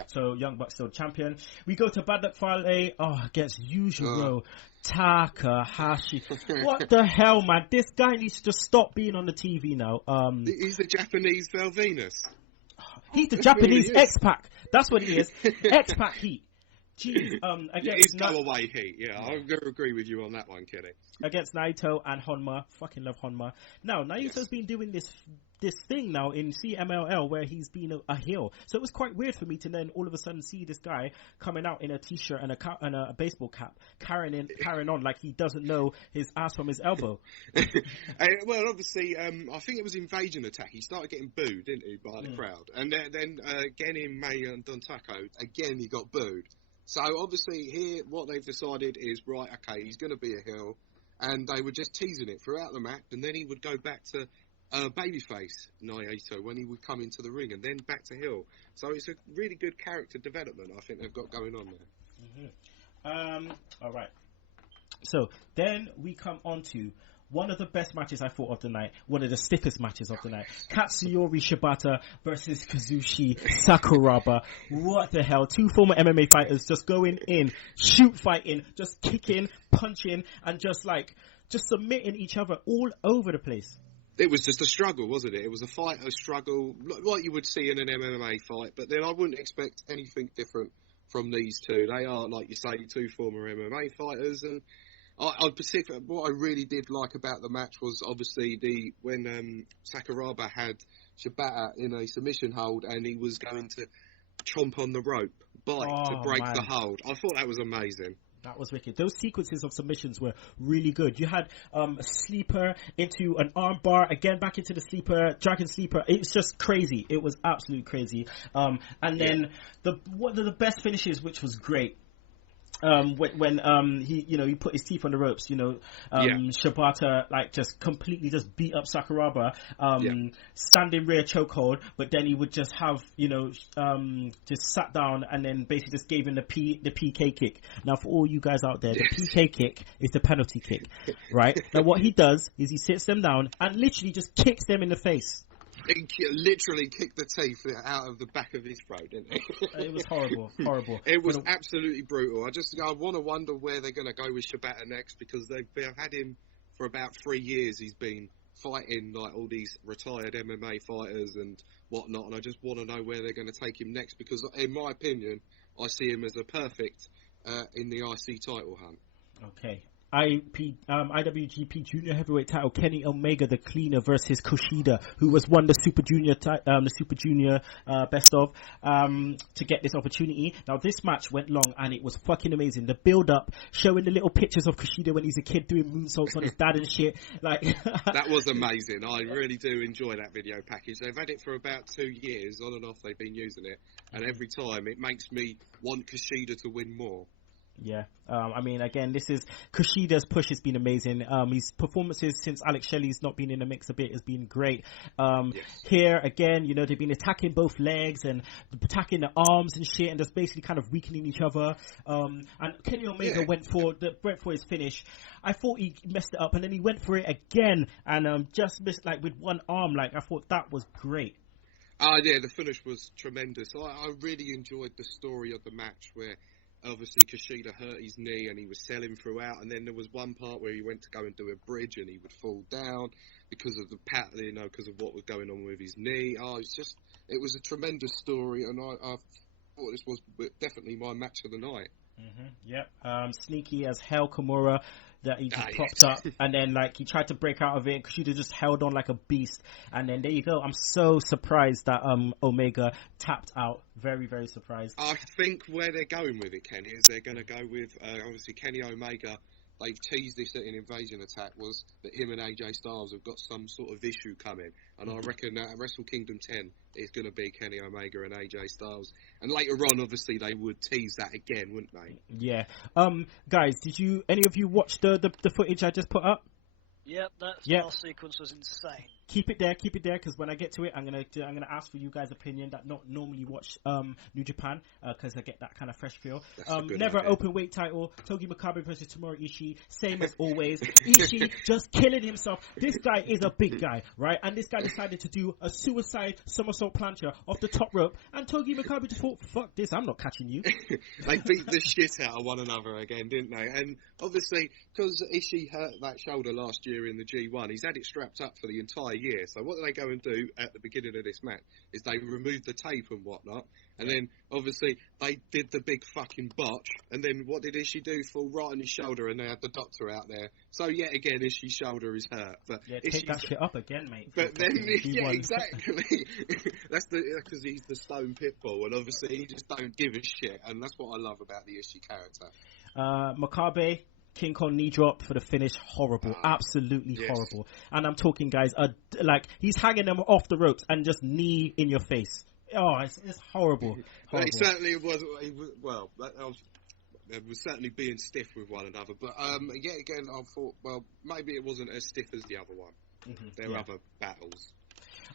So Young Bucks still champion. We go to Bad Luck Fale against Yujiro Takahashi. What the hell, man? This guy needs to just stop being on the TV now. He's the Japanese Val Venus. He's the Japanese X-Pac. That's what he is. X-Pac heat. Jeez. He's go away heat. Yeah, I'm going to agree with you on that one, Kenny. Against Naito and Honma. Fucking love Honma. Now, Naito's been doing this thing now in CMLL where he's been a heel. So it was quite weird for me to then all of a sudden see this guy coming out in a t-shirt and a baseball cap, carrying on like he doesn't know his ass from his elbow. Well, obviously, I think it was Invasion Attack. He started getting booed, didn't he, by the crowd? And then again in May and Don Taco, again he got booed. So obviously here, what they've decided is, right, okay, he's going to be a heel. And they were just teasing it throughout the match, and then he would go back to babyface Naito when he would come into the ring, and then back to heel. So it's a really good character development I think they've got going on there. All right. So then we come on to one of the best matches I thought of the night, one of the stiffest matches of the night. Katsuyori Shibata versus Kazushi Sakuraba. What the hell? Two former MMA fighters just going in, shoot fighting, just kicking, punching, and just submitting each other all over the place. It was just a struggle, wasn't it? It was a fight, a struggle, like you would see in an MMA fight. But then I wouldn't expect anything different from these two. They are, like you say, two former MMA fighters, and what I really did like about the match was obviously when Sakuraba had Shibata in a submission hold and he was going to chomp on the rope, to break the hold. I thought that was amazing. That was wicked. Those sequences of submissions were really good. You had a sleeper into an arm bar, again back into the sleeper, dragon sleeper. It's just crazy. It was absolutely crazy. And then one of the best finishes, which was great. When he put his teeth on the ropes, Shibata like just completely just beat up Sakuraba, standing rear chokehold, but then he would just have just sat down and then basically just gave him the PK kick. Now for all you guys out there, the PK kick is the penalty kick, right? Now what he does is he sits them down and literally just kicks them in the face. He literally kicked the teeth out of the back of his throat, didn't he? It was horrible. It was absolutely brutal. I want to wonder where they're going to go with Shibata next, because they've had him for about 3 years. He's been fighting like all these retired MMA fighters and whatnot, and I just want to know where they're going to take him next, because in my opinion, I see him as a perfect in the IC title hunt. Okay. IWGP Junior Heavyweight title, Kenny Omega the Cleaner versus Kushida, who was won the Super Junior best of to get this opportunity. Now this match went long and it was fucking amazing. The build up, showing the little pictures of Kushida when he's a kid doing moonsaults on his dad and shit, like that was amazing. I really do enjoy that video package. They've had it for about 2 years, on and off they've been using it, and every time it makes me want Kushida to win more. Yeah, again, this is Kushida's push has been amazing. His performances since Alex Shelley's not been in the mix a bit has been great. Here again, they've been attacking both legs and attacking the arms and shit, and just basically kind of weakening each other. And Kenny Omega went for his finish. I thought he messed it up, and then he went for it again and just missed like with one arm. Like I thought that was great. The finish was tremendous. I really enjoyed the story of the match where obviously Kushida hurt his knee and he was selling throughout, and then there was one part where he went to go and do a bridge and he would fall down because of the because of what was going on with his knee. It was a tremendous story, and I thought this was definitely my match of the night. Sneaky as hell Kimura, that he just propped up, and then like he tried to break out of it. Kushida just held on like a beast, and then there you go. I'm so surprised that Omega tapped out. Very, very surprised. I think where they're going with it, Kenny, is they're going to go with obviously Kenny Omega. They've teased this at an Invasion Attack was that him and AJ Styles have got some sort of issue coming, and I reckon that at Wrestle Kingdom 10 is going to be Kenny Omega and AJ Styles, and later on obviously they would tease that again, wouldn't they? Yeah. Guys, did any of you watch the footage I just put up? Yep, that last sequence was insane. Keep it there, because when I get to it, I'm gonna ask for you guys' opinion that not normally watch New Japan, because I get that kind of fresh feel. Never idea. Open weight title, Togi Makabe versus Tomohiro Ishii, same as always. Ishii just killing himself. This guy is a big guy, right? And this guy decided to do a suicide somersault plancha off the top rope, and Togi Makabe just thought, fuck this, I'm not catching you. They beat the shit out of one another again, didn't they? And obviously, because Ishii hurt that shoulder last year in the G1, he's had it strapped up for the entire year. So what they go and do at the beginning of this match is they remove the tape and whatnot, and then obviously they did the big fucking botch, and then what did Ishii do? Fall right on his shoulder, and they had the doctor out there. So yet again, Ishii's shoulder is hurt. But take that shit up again, mate. But then, exactly. That's because he's the Stone Pitbull, and obviously he just don't give a shit, and that's what I love about the Ishii character. Makabe, King Kong knee drop for the finish, horrible, absolutely horrible. And I'm talking, guys, like he's hanging them off the ropes and just knee in your face. Oh, it's horrible. It certainly was. It was certainly being stiff with one another. But yet again, I thought, well, maybe it wasn't as stiff as the other one. There were other battles.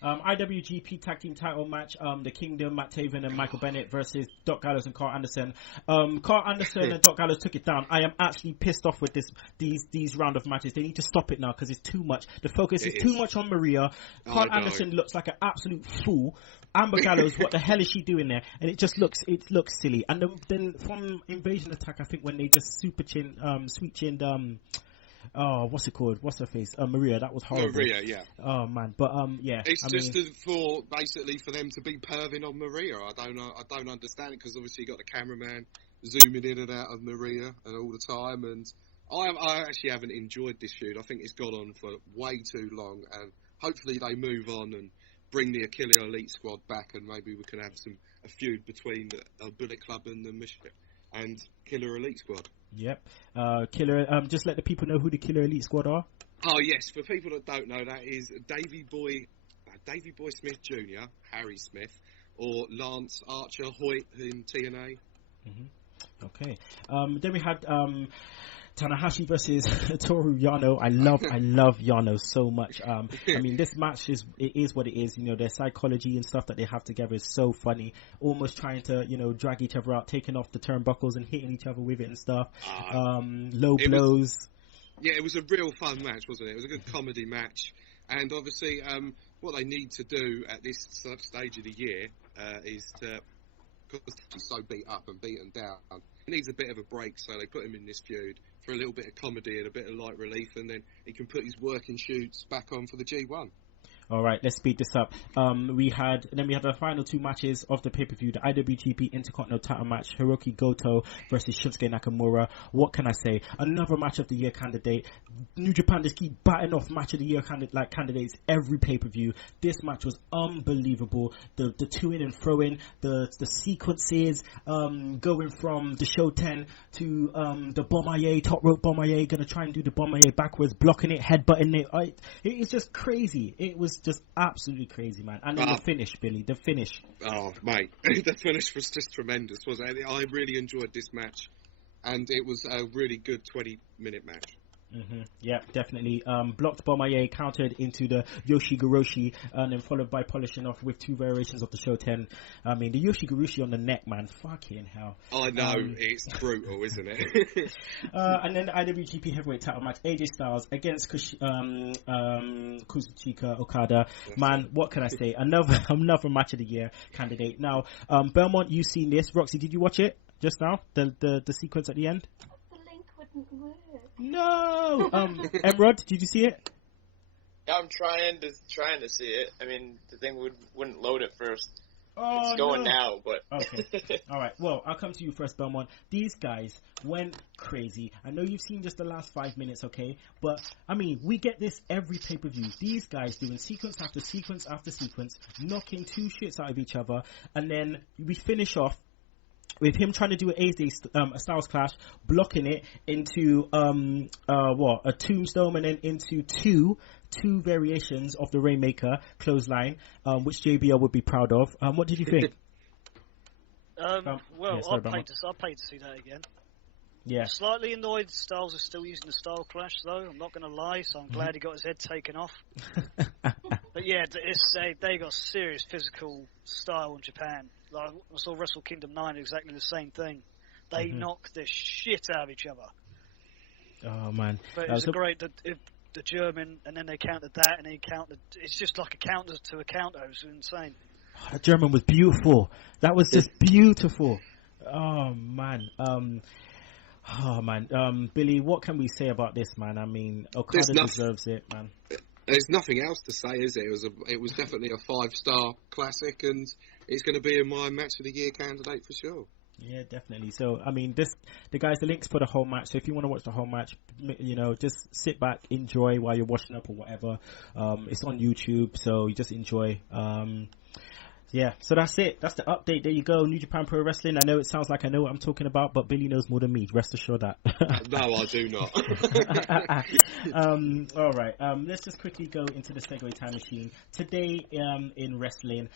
IWGP Tag Team Title match, The Kingdom, Matt Taven and Michael Bennett versus Doc Gallows and Carl Anderson. Carl Anderson and Doc Gallows took it down. I am actually pissed off with these round of matches. They need to stop it now because it's too much. The focus is too much on Maria. Carl Anderson looks like an absolute fool. Amber Gallows, what the hell is she doing there? And it just looks silly. And then from Invasion Attack, I think when they just sweet chinned what's it called? What's her face? Maria. That was horrible. Maria, yeah. Oh man, but yeah. It's for them to be perving on Maria. I don't understand it, because obviously you got the cameraman zooming in and out of Maria and all the time, and I actually haven't enjoyed this feud. I think it's gone on for way too long, and hopefully they move on and bring the Achille Elite Squad back, and maybe we can have a feud between the Bullet Club and the Mission and Killer Elite Squad. Yep. Killer. Just let the people know who the Killer Elite Squad are. Oh yes, for people that don't know, that is Davy Boy Smith Jr., Harry Smith, or Lance Archer Hoyt in TNA. Mm-hmm. Okay. Then we had Tanahashi versus Toru Yano. I love Yano so much. I mean, this match is what it is. You know, their psychology and stuff that they have together is so funny. Almost trying to, you know, drag each other out, taking off the turnbuckles and hitting each other with it and stuff. Low blows. It was a real fun match, wasn't it? It was a good comedy match. And obviously, what they need to do at this stage of the year is to, because he's so beat up and beaten down, he needs a bit of a break, so they put him in this feud for a little bit of comedy and a bit of light relief, and then he can put his working shoots back on for the G1. All right, let's speed this up. We had the final two matches of the pay-per-view, the IWGP Intercontinental title match, Hiroki Goto versus Shinsuke Nakamura. What can I say? Another match of the year candidate. New Japan just keep batting off match of the year candidates every pay-per-view. This match was unbelievable. The to-in and throw-in, the sequences, going from the show 10 to the Bomaye, top rope Bomaye, gonna try and do the Bomaye backwards, blocking it, headbutting it. It's just crazy. It was just absolutely crazy, man. And then the finish, Billy, the finish. Oh, mate, the finish was just tremendous, wasn't it? I really enjoyed this match, and it was a really good 20-minute match. Mm-hmm. Yeah, definitely. Blocked Bomaye, countered into the Yoshiguroshi, and then followed by polishing off with two variations of the show 10. I mean, the Yoshiguroshi on the neck, man. Fucking hell. I know, it's brutal, isn't it? And then the IWGP Heavyweight title match, AJ Styles against Kazuchika Okada. Man, what can I say? Another match of the year candidate. Now, Belmont, you've seen this. Roxy, did you watch it just now? The sequence at the end? No. Emrod, did you see it? Yeah, I'm trying to see it. I mean, the thing wouldn't load it first. Oh, it's going now, but okay. All right. Well, I'll come to you first, Belmont. These guys went crazy. I know you've seen just the last 5 minutes, okay? But I mean, we get this every pay-per-view. These guys doing sequence after sequence after sequence, knocking two shits out of each other, and then we finish off with him trying to do a Styles Clash, blocking it into a tombstone, and then into two variations of the Rainmaker clothesline, which JBL would be proud of. What did you think? I'd pay to see that again. Yeah. Slightly annoyed Styles is still using the Style Clash, though. I'm not going to lie, so I'm glad he got his head taken off. But yeah, they got serious physical style in Japan. Like, I saw Wrestle Kingdom 9, exactly the same thing. They knock the shit out of each other. Oh, man. But it was great, the German, and then they countered that, and they countered... It's just like a counter to a counter. It was insane. Oh, the German was beautiful. That was just beautiful. Oh, man. Billy, what can we say about this, man? I mean, Okada deserves it, man. There's nothing else to say, is it? It was definitely a 5-star classic, and it's going to be in my match of the year candidate for sure. Yeah, definitely. So, I mean, the links for the whole match. So, if you want to watch the whole match, you know, just sit back, enjoy while you're watching up or whatever. It's on YouTube, so you just enjoy. Yeah, so that's it. That's the update. There you go. New Japan Pro Wrestling. I know it sounds like I know what I'm talking about, but Billy knows more than me. Rest assured that. No, I do not. All right. Let's just quickly go into the Segue time machine. Today in wrestling,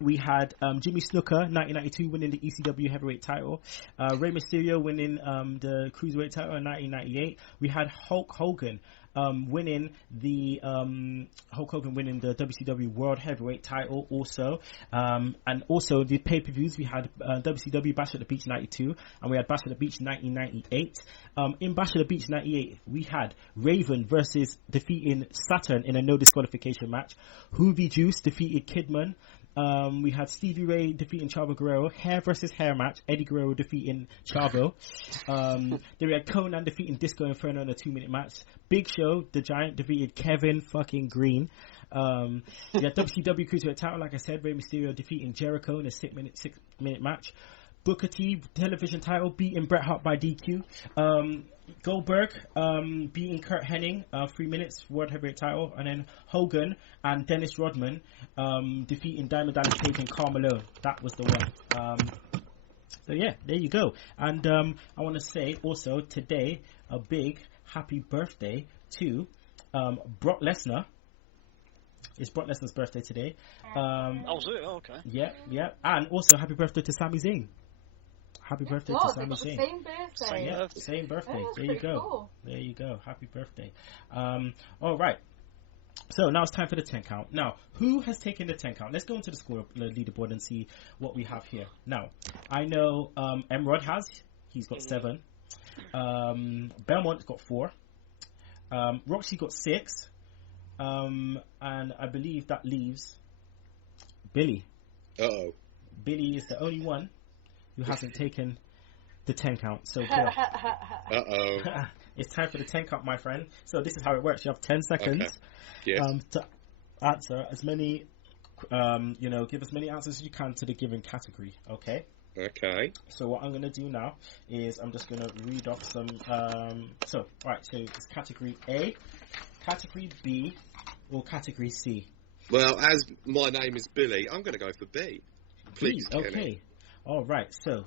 we had Jimmy Snuka, 1992, winning the ECW heavyweight title. Rey Mysterio winning the cruiserweight title in 1998. We had Hulk Hogan winning the WCW World Heavyweight title also. And also the pay-per-views, we had WCW Bash at the Beach 92, and we had Bash at the Beach 1998. In Bash at the Beach 98, we had Raven versus defeating Saturn in a no disqualification match. Hoovy Juice defeated Kidman. We had Stevie Ray defeating Chavo Guerrero, hair versus hair match, Eddie Guerrero defeating Chavo. Then we had Conan defeating Disco Inferno in a 2-minute match. Big Show, the Giant, defeated Kevin fucking Green. We had WCW Cruiserweight title, like I said, Rey Mysterio defeating Jericho in a 6-minute match. Booker T television title, beating Bret Hart by DQ. Goldberg beating Kurt Hennig, 3 minutes, World Heavyweight title. And then Hogan and Dennis Rodman defeating Diamond Dallas Page and Karl Malone. That was the one. So yeah, there you go. And I want to say also today a big happy birthday to Brock Lesnar. It's Brock Lesnar's birthday today. Okay. Yeah. And also happy birthday to Sami Zayn. Happy birthday to Sami Zayn. Same birthday. Same birthday. Oh, there you go. cool. There you go. Happy birthday. All right. So now it's time for the 10 count. Now, who has taken the 10 count? Let's go into the score leaderboard and see what we have here. Now, I know Emrod has. He's got 7. Belmont's got 4. Roxxi got 6. And I believe that leaves Billy. Uh-oh. Billy is the only one who hasn't taken the 10 count. So, uh-oh. It's time for the 10 count, my friend. So this is how it works. You have 10 seconds to answer as many, give as many answers as you can to the given category. Okay? Okay. So what I'm going to do now is I'm just going to read off some, so it's category A, category B, or category C. Well, as my name is Billy, I'm going to go for B. Please, B, okay. All right, so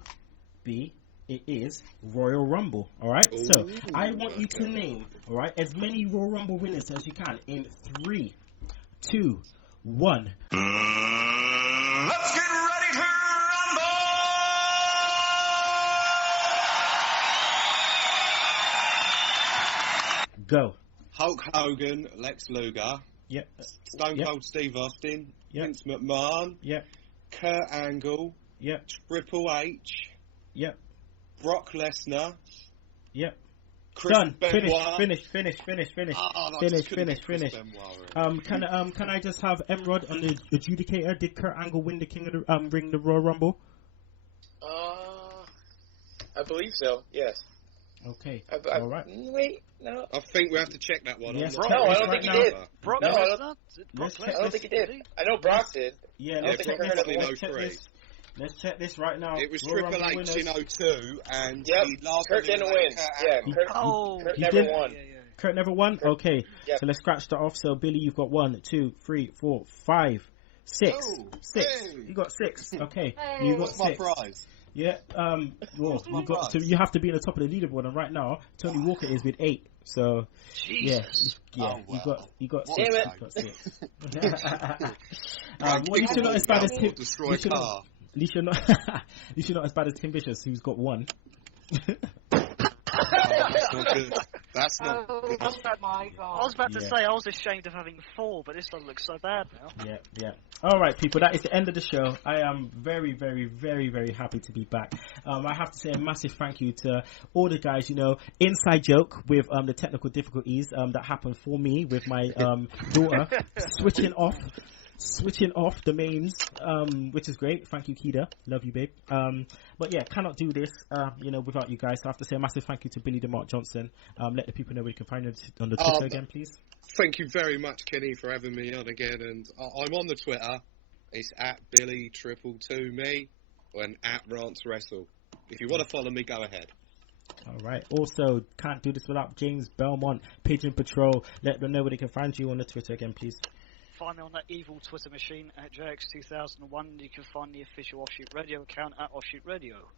B, it is Royal Rumble. All right, so I want you to name, all right, as many Royal Rumble winners as you can in 3, 2, 1. Let's get ready to rumble! Go. Hulk Hogan, Lex Luger. Yep. Stone Cold Steve Austin. Yep. Vince McMahon. Yep. Kurt Angle. Yep. Triple H. Yep. Brock Lesnar. Yep. Chris Done. Benoit. Finish. Benoit, Can I just have Emrod on the adjudicator? Did Kurt Angle win the King of the ring the Royal Rumble? I believe so. Yes. Okay. All right. Wait, no. I think we have to check that one. Yes, I don't think he did. Brock I Lesnar? don't think he did. I know Brock did. Yeah, let's check this. Let's check this right now. It was Royal Triple Rumble H in 02, and he last Kurt didn't win. Kurt never won. Kurt never won? Okay. Yep. So let's scratch that off. So, Billy, you've got 1, 2, 3, 4, 5, 6. Oh, 6. hey. You got 6. Okay. Hey. You got What's 6. my prize? Yeah. Well, you have to be in the top of the leaderboard, and right now Tony Walker is with 8. So Jesus. Yeah. Oh, wow. You got 6. Damn it. You got 6. Well, you should not as bad as Tim. Destroy car. At least you're not as bad as Tim Vicious, who's got 1. That's not good. That's not good. Oh my God. I was about to say I was ashamed of having 4, but this doesn't look so bad now. Yeah. All right, people, that is the end of the show. I am very, very, very, very happy to be back. I have to say a massive thank you to all the guys. Inside joke with the technical difficulties that happened for me with my daughter switching off the mains, which is great. Thank you, Kida. Love you, babe. But yeah, cannot do this, without you guys. So I have to say a massive thank you to Billy DeMarc Johnson. Let the people know where you can find it on the Twitter again, please. Thank you very much, Kenny, for having me on again. And I'm on the Twitter. It's at Billy222me and at Rance Wrestle. If you want to follow me, go ahead. All right. Also, can't do this without James Belmont, Pigeon Patrol. Let them know where they can find you on the Twitter again, please. Find me on that evil Twitter machine at JX2001. You can find the official Offshoot Radio account at Offshoot Radio.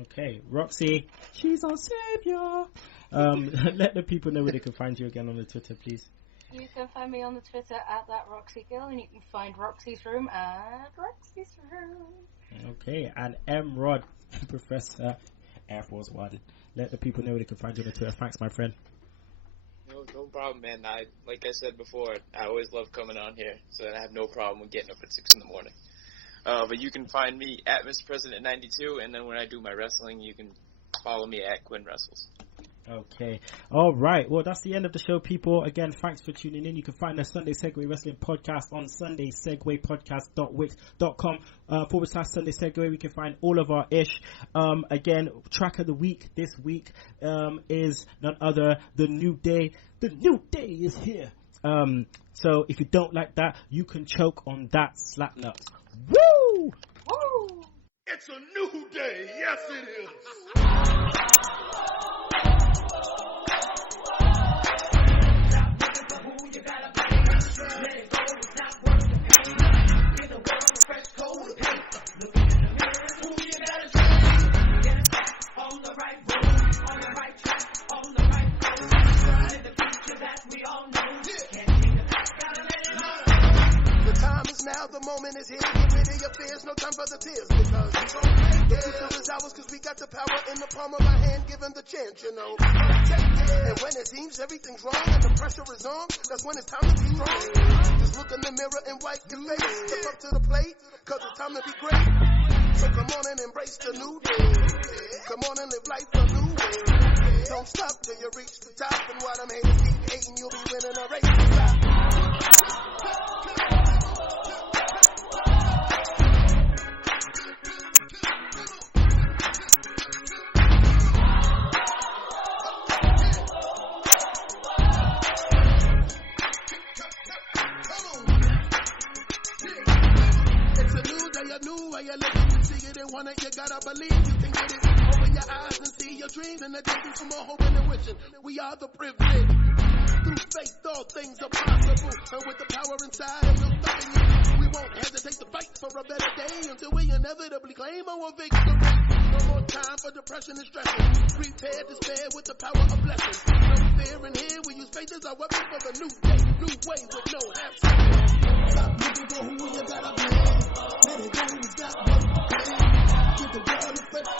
Okay, Roxy, she's our savior. Let the people know where they can find you again on the Twitter, please. You can find me on the Twitter at that Roxy Girl, and you can find Roxy's room at Roxy's room. Okay, and M Rod, Professor Air Force One. Let the people know where they can find you on the Twitter. Thanks, my friend. No problem, man. Like I said before, I always love coming on here, so I have no problem with getting up at 6 in the morning. But you can find me at Mr. President 92, and then when I do my wrestling, you can follow me at Quinn Wrestles. Okay. All right. Well, that's the end of the show, people. Again, thanks for tuning in. You can find the Sunday Segue Wrestling Podcast on sundaysegwaypodcast.wix.com /Sunday Segue. We can find all of our ish. Again, track of the week this week is none other than New Day. The New Day is here. So if you don't like that, you can choke on that slap nut. Woo! Woo! It's a new day. Yes, it is. moment is here. Get rid of your fears, no time for the tears. Because we gon' make it. The future is ours, cause we got the power in the palm of our hand, given the chance, you know. And when it seems everything's wrong and the pressure is on, that's when it's time to be strong. Just look in the mirror and wipe your face. Step up to the plate, cause it's time to be great. So come on and embrace the new day. Come on and live life a new way. Don't stop till you reach the top. And while them haters keep hating, you'll be winning a race. It's a new day, a new way of living. You see it and want it, you gotta believe you can get it. Open your eyes and see your dreams and the things for more hoping and wishing. We are the privileged. Through faith, all things are possible. And with the power inside and no stopping you, we won't hesitate to fight for a better day until we inevitably claim our victory. No more time for depression and stressing. Prepare despair with the power of blessing. No fear in here, we use faith as our weapon for the new day, new way with no half stepping. Stop looking for who you gotta be. Let it go, stop what you can. Get the world a fresh